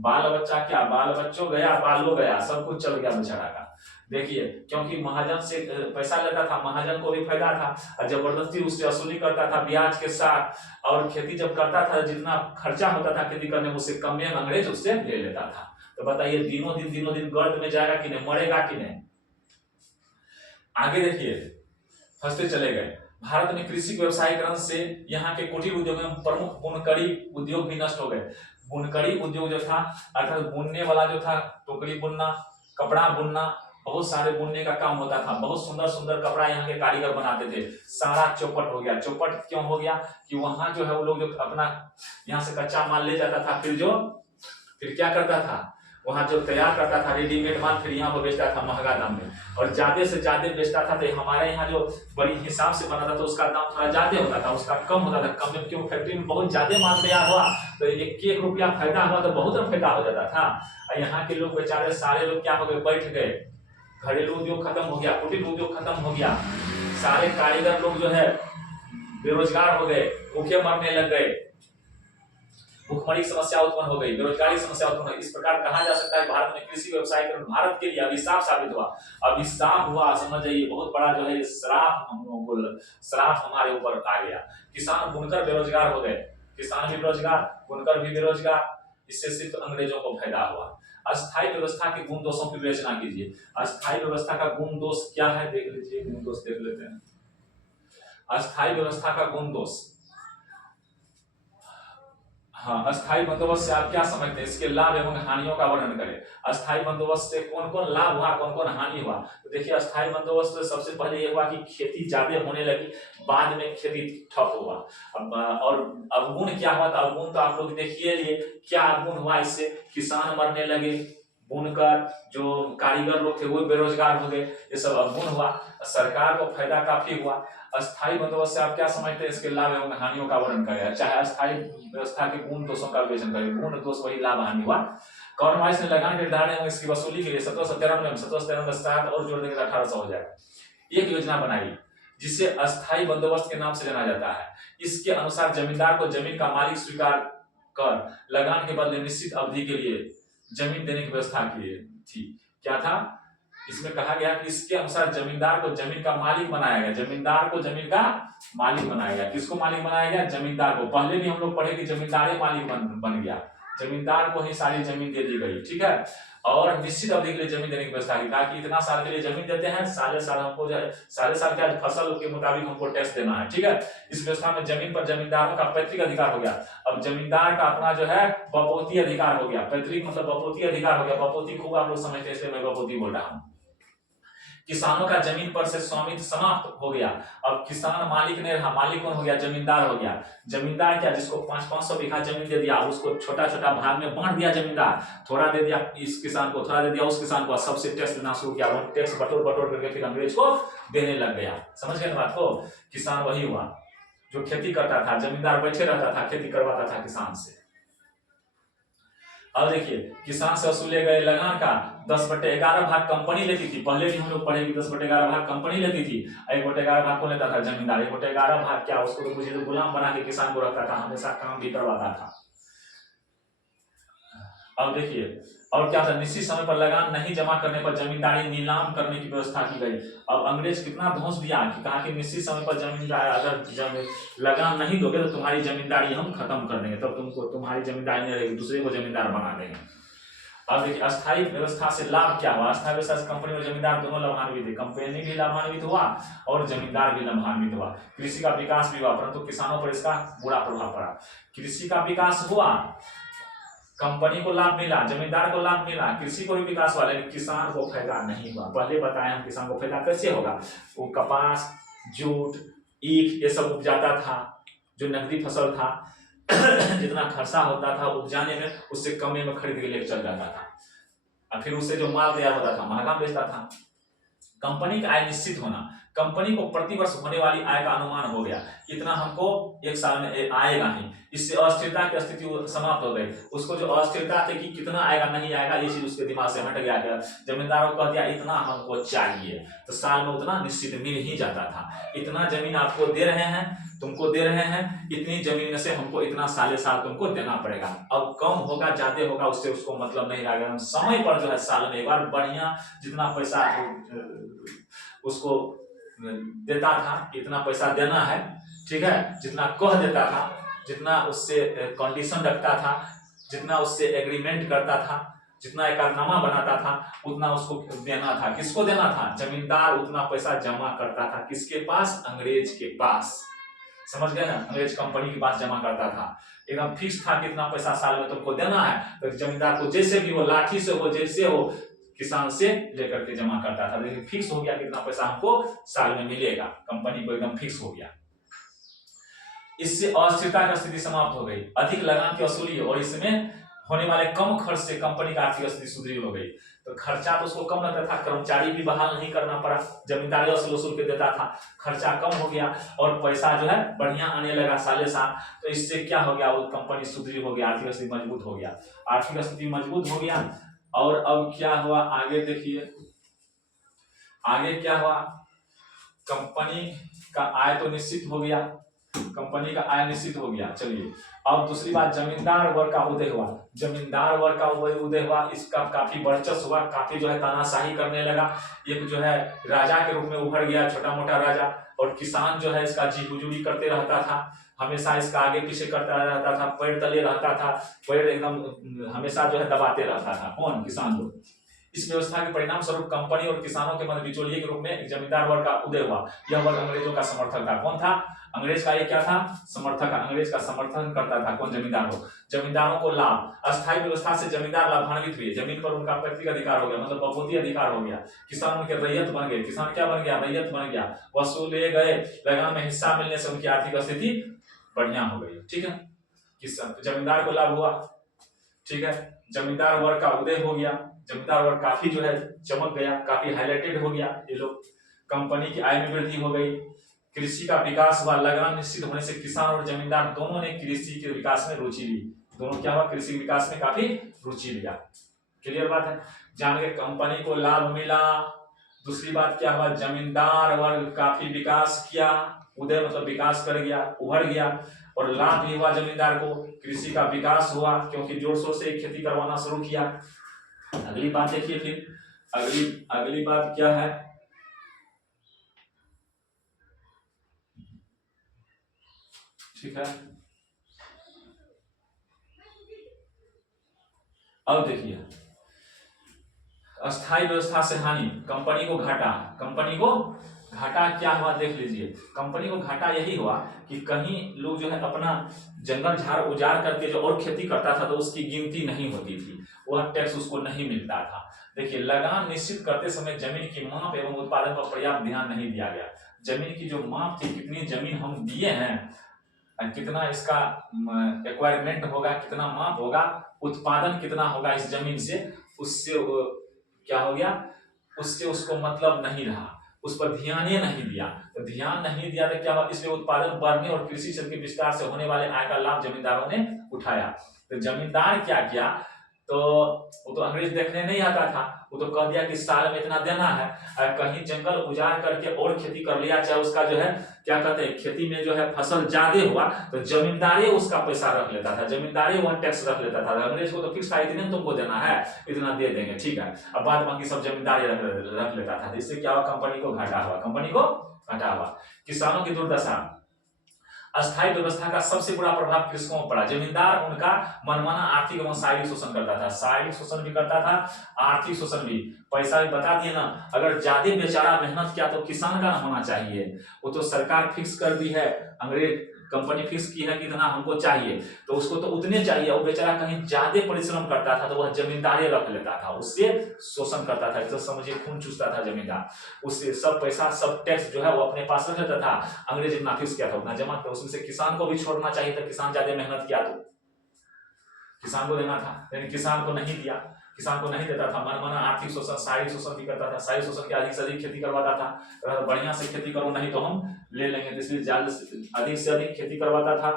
बाल बच्चा क्या, बाल बच्चों गया, बालो गया, सब कुछ चल गया बेचारा का। देखिए क्योंकि महाजन से पैसा लेता था, महाजन को भी फायदा था, जबरदस्ती उससे वसूली करता था ब्याज के साथ, और खेती जब करता था जितना खर्चा होता था खेती करने में उससे कम में अंग्रेज उससे ले लेता था। तो बताइए दिनों दिन गर्द में जाएगा कि नहीं, मरेगा कि नहीं। आगे देखिए फंसते चले गए। भारत में कृषि व्यवसायीकरण से यहाँ के कुटीर उद्योग में प्रमुख बुनकरी उद्योग भी नष्ट हो गए। बुनकरी उद्योग जो था अर्थात बुनने वाला जो था, टोकरी बुनना, कपड़ा बुनना, बहुत सारे बुनने का काम होता था, बहुत सुंदर सुंदर कपड़ा यहाँ के कारीगर बनाते थे। सारा चौपट हो गया। चौपट क्यों हो गया कि वहां जो है वो लोग जो अपना यहाँ से कच्चा माल ले जाता था, फिर क्या करता था, वहां जो तैयार करता था रेडीमेड माल, फिर यहाँ पर बेचता था महंगा दाम में, और ज्यादा से ज्यादा बेचता था। तो हमारे यहाँ जो बड़ी हिसाब से बनाता था उसका दाम थोड़ा ज्यादा होता था, उसका कम होता था। कम में क्यों, फैक्ट्री में बहुत ज्यादा माल तैयार हुआ तो 1-1 रुपया फायदा हुआ तो बहुत फायदा हो जाता था। और यहाँ के लोग बेचारे सारे लोग क्या हो गए, बैठ गए। घरेलू उद्योग खत्म हो गया, कुटीर उद्योग खत्म हो गया, सारे कारीगर लोग जो है बेरोजगार हो गए, भूखे मरने लग गए, भूखमरी समस्या उत्पन्न हो गई, बेरोजगारी समस्या उत्पन्न हो गई। इस प्रकार कहा जा सकता है भारत में कृषि व्यवसायीकरण भारत के लिए अभिशाप साबित हुआ। अभिशाप हुआ, समझ जाइए, बहुत बड़ा जो है श्राप हम लोगों को, श्राप हमारे ऊपर आ गया। किसान बुनकर बेरोजगार हो गए, किसान भी बेरोजगार, बुनकर भी बेरोजगार। इससे सिर्फ अंग्रेजों को फायदा हुआ। अस्थायी व्यवस्था के गुण दोषों की विवेचना कीजिए। अस्थायी व्यवस्था का गुण दोष क्या है, देख लीजिए, गुण दोष देख लेते हैं। अस्थायी व्यवस्था का गुण दोष, हाँ, अस्थायी बंदोबस्त से आप क्या समझते हैं, इसके लाभ एवं हानियों का वर्णन करें। अस्थायी बंदोबस्त से कौन कौन लाभ हुआ, कौन कौन हानि हुआ। तो देखिए, अस्थायी बंदोबस्त से सबसे पहले ये हुआ कि खेती ज्यादा होने लगी, बाद में खेती ठप हुआ। और अवगुण क्या हुआ, तो अवगुण तो आप लोग देखिए लिए, क्या अवगुण हुआ इससे, किसान मरने लगे, बुनकर जो कारीगर लोग थे वो बेरोजगार हो गए, ये सब अवगुण हुआ। सरकार को फायदा काफी हुआ। अस्थायी बंदोबस्त से आप क्या समझते हैं, इसके लाभ एवं हानियों का वर्णन करें। चाहे अस्थायी व्यवस्था के गुण दोषों का विवेचन करें। गुण दोष वही, लाभ हानि हुआ। कॉर्नवालिस ने लगान निर्धारण एवं इसकी वसूली के लिए 1793 में 1793 और जोड़ने के 1800 हो जाएगा, एक योजना बनाई जिसे अस्थायी बंदोबस्त के नाम से जाना जाता है। इसके अनुसार जमींदार को जमीन का मालिक स्वीकार कर लगान के बदले निश्चित अवधि के लिए जमीन देने की व्यवस्था की थी। क्या था इसमें कहा गया कि इसके अनुसार जमींदार को जमीन का मालिक बनाया गया, जमींदार को जमीन का मालिक बनाया गया। किसको मालिक बनाया गया, जमींदार को। पहले भी हम लोग पढ़े कि जमींदार ही मालिक बन गया, जमींदार को ही सारी जमीन दे दी गई, ठीक है। और निश्चित अवधि के लिए जमीन देने की व्यवस्था की, कहा कि इतना साल के लिए जमीन देते हैं, साले साल हमको साले साल क्या फसल के मुताबिक हमको टैक्स देना है, ठीक है। इस व्यवस्था में जमीन पर जमींदारों का पैतृक अधिकार हो गया। अब जमींदार का अपना जो है बपोती अधिकार हो गया। पैतृक मतलब बपोती अधिकार हो गया। बपोती खूब आप लोग समझते हैं, इसलिए मैं बपोती बोल रहा हूँ। किसानों का जमीन पर से स्वामित्व समाप्त हो गया। अब किसान मालिक नहीं रहा, मालिक कौन हो गया, जमींदार हो गया। जमींदार क्या, जिसको 500-500 बीघा जमीन दे दिया, उसको छोटा छोटा भाग में बांट दिया जमींदार। थोड़ा दे दिया इस किसान को, थोड़ा दे दिया उस किसान को, सबसे टैक्स देना शुरू किया। वो टैक्स बटोर बटोर करके फिर अंग्रेज को देने लग गया। समझ गए बात को। किसान वही हुआ जो खेती करता था, जमींदार बैठे रहता था, खेती करवाता था किसान से। अब देखिए, किसान से वसूले गए लगान का 10/11 भाग कंपनी लेती थी। पहले भी हम लोग पढ़े कि 10/11 भाग कंपनी लेती थी, 1/11 भाग कौन लेता था, जमींदार। 1/11 भाग क्या, उसको तो मुझे तो गुलाम बना के किसान को रखता था, हमेशा काम भी करवाता था। अब देखिए, और क्या था, निश्चित समय पर लगान नहीं जमा करने पर जमींदारी नीलाम करने की व्यवस्था की गई। अब अंग्रेज कितना ध्वंस दिया कि कहा कि निश्चित समय पर जमींदार अगर लगान नहीं दोगे तो तुम्हारी जमींदारी हम खत्म कर देंगे, तब तुमको तुम्हारी जमींदारी नहीं रहेगी, दूसरे को जमींदार बना देंगे। अब देखिए, अस्थायी व्यवस्था से लाभ क्या हुआ। अस्थायी व्यवस्था से कंपनी और जमींदार दोनों लाभान्वित हुए। कंपनी भी लाभान्वित हुआ और जमींदार भी लाभान्वित हुआ। कृषि का विकास भी हुआ, परंतु किसानों पर इसका बुरा प्रभाव पड़ा। कृषि का विकास हुआ, कंपनी को लाभ मिला, जमींदार को लाभ मिला, कृषि को भी विकास हुआ, लेकिन किसान को फायदा नहीं हुआ। पहले बताया हम किसान को फायदा कैसे होगा। वो कपास, जूट, ईख ये सब उपजाता था, जो नकदी फसल था। जितना खर्चा होता था उपजाने में, उससे कम में खरीद के लेकर चल जाता था, और फिर उससे जो माल तैयार होता था महंगा बेचता था। कंपनी का आय निश्चित होना, कंपनी को प्रतिवर्ष होने वाली आय का अनुमान हो गया, इतना हमको एक साल में आएगा ही। इससे अस्थिरता की स्थिति समाप्त हो गई। उसको जो अस्थिरता थी कि कितना आएगा नहीं आएगा, ये चीज उसके दिमाग से हट गया। जमींदारों को कह दिया इतना हमको चाहिए, तो साल में उतना निश्चित मिल ही जाता था। इतना जमीन आपको दे रहे हैं, तुमको दे रहे हैं, इतनी जमीन में से हमको इतना साले साल तुमको देना पड़ेगा। अब कम होगा ज्यादा होगा उससे उसको मतलब नहीं रहेगा। समय पर जो है साल में एक बार बढ़िया जितना पैसा उसको देता था, इतना पैसा देना है, ठीक है, जितना कह देता था, जितना उससे कंडीशन रखता था, जितना उससे एग्रीमेंट करता था, जितना एकरारनामा बनाता था, उतना उसको देना था। किसको देना था, जमींदार उतना पैसा जमा करता था। किसके पास, अंग्रेज के पास। समझ गए ना, अंग्रेज कंपनी के पास जमा करता था। एकदम फिक्स था कितना पैसा साल में तुमको देना है। तो जमींदार को जैसे भी हो, लाठी से हो, जैसे हो, किसान से लेकर के जमा करता था। लेकिन फिक्स हो गया कितना पैसा हमको साल में मिलेगा, कंपनी को एकदम फिक्स हो गया। इससे अस्थिरता की स्थिति समाप्त हो गई, अधिक लगान की वसूली और इसमें होने वाले कम खर्च से कंपनी का आर्थिक स्थिति सुदृढ़ हो गई। तो खर्चा तो उसको कम लगता था, कर्मचारी भी बहाल नहीं करना पड़ा, जमींदारी वसूल के देता था, खर्चा कम हो गया और पैसा जो है बढ़िया आने लगा साले साल। तो इससे क्या हो गया, वो कंपनी सुदृढ़ हो गया, आर्थिक स्थिति मजबूत हो गया, आर्थिक स्थिति मजबूत हो गया। और अब क्या हुआ आगे देखिए, आगे क्या हुआ, कंपनी का आय तो निश्चित हो गया, कंपनी का आय निश्चित हो गया। चलिए अब दूसरी बात, जमींदार वर्ग का उदय हुआ, जमींदार वर्ग का उदय हुआ, इसका काफी वर्चस्व हुआ, काफी जो है तानाशाही करने लगा, एक जो है राजा के रूप में उभर गया, छोटा मोटा राजा। और किसान जो है इसका जी हुजूरी करते रहता था, हमेशा इसका आगे पीछे करता रहता था, पैर तले रहता था, पैर एकदम हमेशा जो है दबाते रहता था, कौन, किसान लोग। इस व्यवस्था के परिणाम स्वरूप कंपनी और किसानों के मध्य बिचौलिए के रूप में एक जमींदार वर्ग का उदय हुआ। यह वर्ग अंग्रेजों का समर्थक था। कौन था, अंग्रेज का ये क्या था, समर्थक, अंग्रेज का समर्थन करता था। कौन, जमींदार हो। जमींदारों को लाभ, अस्थायी व्यवस्था से जमींदार लाभान्वित हुए, जमीन पर उनका पैतृक अधिकार हो गया, मतलब बखूबी अधिकार हो गया। किसान उनके रैयत बन गए, किसान क्या बन गया, रैयत बन गया। वसूले गए, लगान में हिस्सा मिलने से उनकी आर्थिक स्थिति बढ़िया हो गई। ठीक है, किसान जमींदार को लाभ हुआ। ठीक है, जमींदार वर्ग का उदय हो गया, जमींदार वर्ग काफी जो है चमक गया, काफी हाईलाइटेड हो गया ये लोग। कंपनी की आय में वृद्धि हो गई, कृषि का विकास हुआ, लगान निश्चित होने से किसान और जमींदार दोनों ने कृषि के विकास में रुचि ली, दोनों क्या हुआ, कृषि विकास में काफी रुचि लिया। क्लियर बात है, जान के कंपनी को लाभ मिला। दूसरी बात क्या हुआ, जमींदार वर्ग काफी विकास किया, उदय मतलब विकास कर गया, उभर गया, और लाभ भी हुआ जमींदार को, कृषि का विकास हुआ क्योंकि जोर शोर से खेती करवाना शुरू किया। अगली बात देखिए, फिर अगली बात क्या है, ठीक है। अब देखिए, अस्थायी व्यवस्था से हानि, कंपनी को घाटा, कंपनी को घाटा क्या हुआ देख लीजिए। कंपनी को घाटा यही हुआ कि कहीं लोग जो है अपना जंगल झाड़ उजाड़ करके जो और खेती करता था तो उसकी गिनती नहीं होती थी, वह टैक्स उसको नहीं मिलता था। देखिए, लगान निश्चित करते समय जमीन की माप एवं उत्पादन पर पर्याप्त ध्यान नहीं दिया गया। जमीन की जो माप थी, कितनी जमीन हम दिए हैं, कितना इसका एक्वायरमेंट होगा, कितना माप होगा, उत्पादन कितना होगा इस जमीन से, उससे क्या हो गया, उससे उसको मतलब नहीं रहा, उस पर ध्यान ही नहीं दिया। तो ध्यान नहीं दिया तो क्या हुआ, इसलिए उत्पादन बढ़ने और कृषि क्षेत्र के विस्तार से होने वाले आय का लाभ जमींदारों ने उठाया। तो जमींदार क्या किया, तो वो तो अंग्रेज देखने नहीं आता था, वो तो कह दिया कि साल में इतना देना है, और कहीं जंगल उजाड़ करके और खेती कर लिया, चाहे उसका जो है क्या कहते हैं, खेती में जो है फसल ज्यादा हुआ तो जमींदारी उसका पैसा रख लेता था, जमींदारी वह टैक्स रख लेता था। अंग्रेज को तो फिक्स था, इतने तुमको देना है, इतना दे देंगे, ठीक है, अब बाद बाकी सब जमींदारी रख लेता था। इससे क्या हुआ, कंपनी को घाटा हुआ, कंपनी को घाटा हुआ। किसानों की दुर्दशा, अस्थायी व्यवस्था का सबसे बड़ा प्रभाव कृषकों पर पड़ा। जमींदार उनका मनमाना आर्थिक एवं शारीरिक शोषण करता था, शारीरिक शोषण भी करता था, आर्थिक शोषण भी। पैसा भी बता दिए ना, अगर ज्यादा बेचारा मेहनत किया तो किसान का ना होना चाहिए, वो तो सरकार फिक्स कर दी है, अंग्रेज कंपनी फिक्स की है कि इतना हमको चाहिए, तो उसको तो उतने चाहिए। वो बेचारा कहीं ज्यादा परिश्रम करता था तो वह जमींदारी रख लेता था, उससे शोषण करता था, तो समझिए खून चूसता था जमींदार, उससे सब पैसा सब टैक्स जो है वो अपने पास रख लेता था। अंग्रेज इतना फिक्स किया था, उतना जमा था, उसमें से किसान को भी छोड़ना चाहिए था, किसान ज्यादा मेहनत किया तो किसान को देना था, लेकिन किसान को नहीं दिया, किसान को नहीं देता था, मनमाना आर्थिक शोषण, शारीरिक शोषण भी करता था, शारीरिक शोषण के अधिक से अधिक खेती करवाता था, बढ़िया से खेती करो नहीं तो हम ले लेंगे, तो इसलिए ज्यादा अधिक से अधिक खेती करवाता था।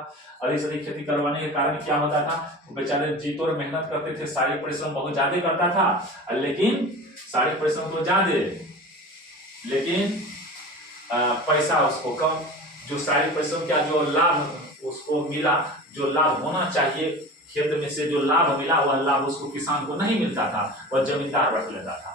अधिक से अधिक खेती करवाने के कारण क्या होता था, बेचारे जी तोड़ मेहनत करते थे, शारीरिक परिश्रम बहुत ज्यादा करता था, लेकिन शारीरिक परिश्रम तो ज्यादा, लेकिन पैसा उसको कम, जो शारीरिक परिश्रम का जो लाभ उसको मिला, जो लाभ होना चाहिए खेत में से जो लाभ मिला, वह लाभ उसको किसान को नहीं मिलता था, वह जमींदार रख लेता था।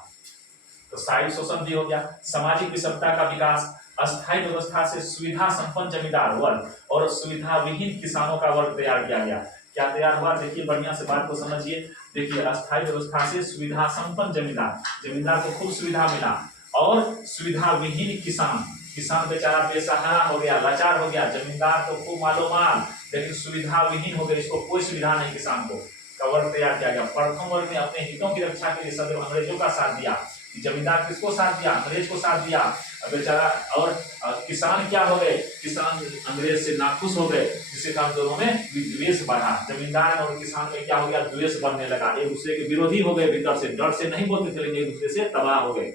तो शारीरिक शोषण भी हो गया। सामाजिक विषमता का विकास, अस्थायी व्यवस्था से सुविधा संपन्न जमींदार वर्ग और सुविधा विहीन किसानों का वर्ग तैयार किया गया। क्या तैयार हुआ, देखिए बढ़िया से बात को समझिए। देखिए, अस्थायी व्यवस्था से सुविधा संपन्न जमींदार, जमींदार को खूब सुविधा मिला, और सुविधा विहीन किसान, किसान बेचारा बेसहारा हो गया, लाचार हो गया, जमींदार तो खूब मालो माल, लेकिन सुविधा विहीन हो गई, इसको कोई सुविधा नहीं किसान को। का वर्ग तैयार किया गया। प्रथम वर्ग ने अपने हितों की रक्षा के लिए सदैव अंग्रेजों का साथ दिया। जमींदार किसको साथ दिया? अंग्रेज को साथ दिया। बेचारा और किसान क्या हो गए? किसान अंग्रेज से नाखुश हो गए, जिसके कारण दोनों में द्वेष बढ़ा। जमींदार और किसान में क्या हो गया? द्वेष बढ़ने लगा, एक दूसरे के विरोधी हो गए, भीतर से डर से नहीं बोलते थे, लेकिन एक दूसरे से तबाह हो गए।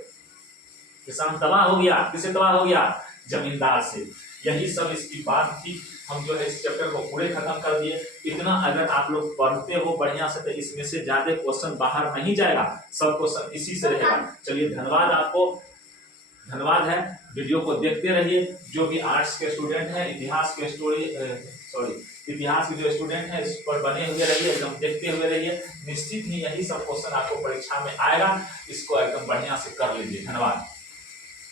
किसान तबाह हो गया, किससे तबाह हो गया? जमींदार से। यही सब इसकी बात थी। हम जो है इस चैप्टर को पूरे खत्म कर दिए। इतना अगर आप लोग पढ़ते हो बढ़िया से तो इसमें से ज्यादा क्वेश्चन बाहर नहीं जाएगा, सब क्वेश्चन इसी से रहेगा। चलिए धन्यवाद आपको, धन्यवाद है। वीडियो को देखते रहिए। जो भी आर्ट्स के स्टूडेंट हैं, इतिहास के इतिहास के जो स्टूडेंट हैं इस पर बने हुए रहिए, एकदम देखते हुए रहिए। निश्चित ही यही सब क्वेश्चन आपको परीक्षा में आएगा, इसको एकदम बढ़िया से कर लीजिए। धन्यवाद।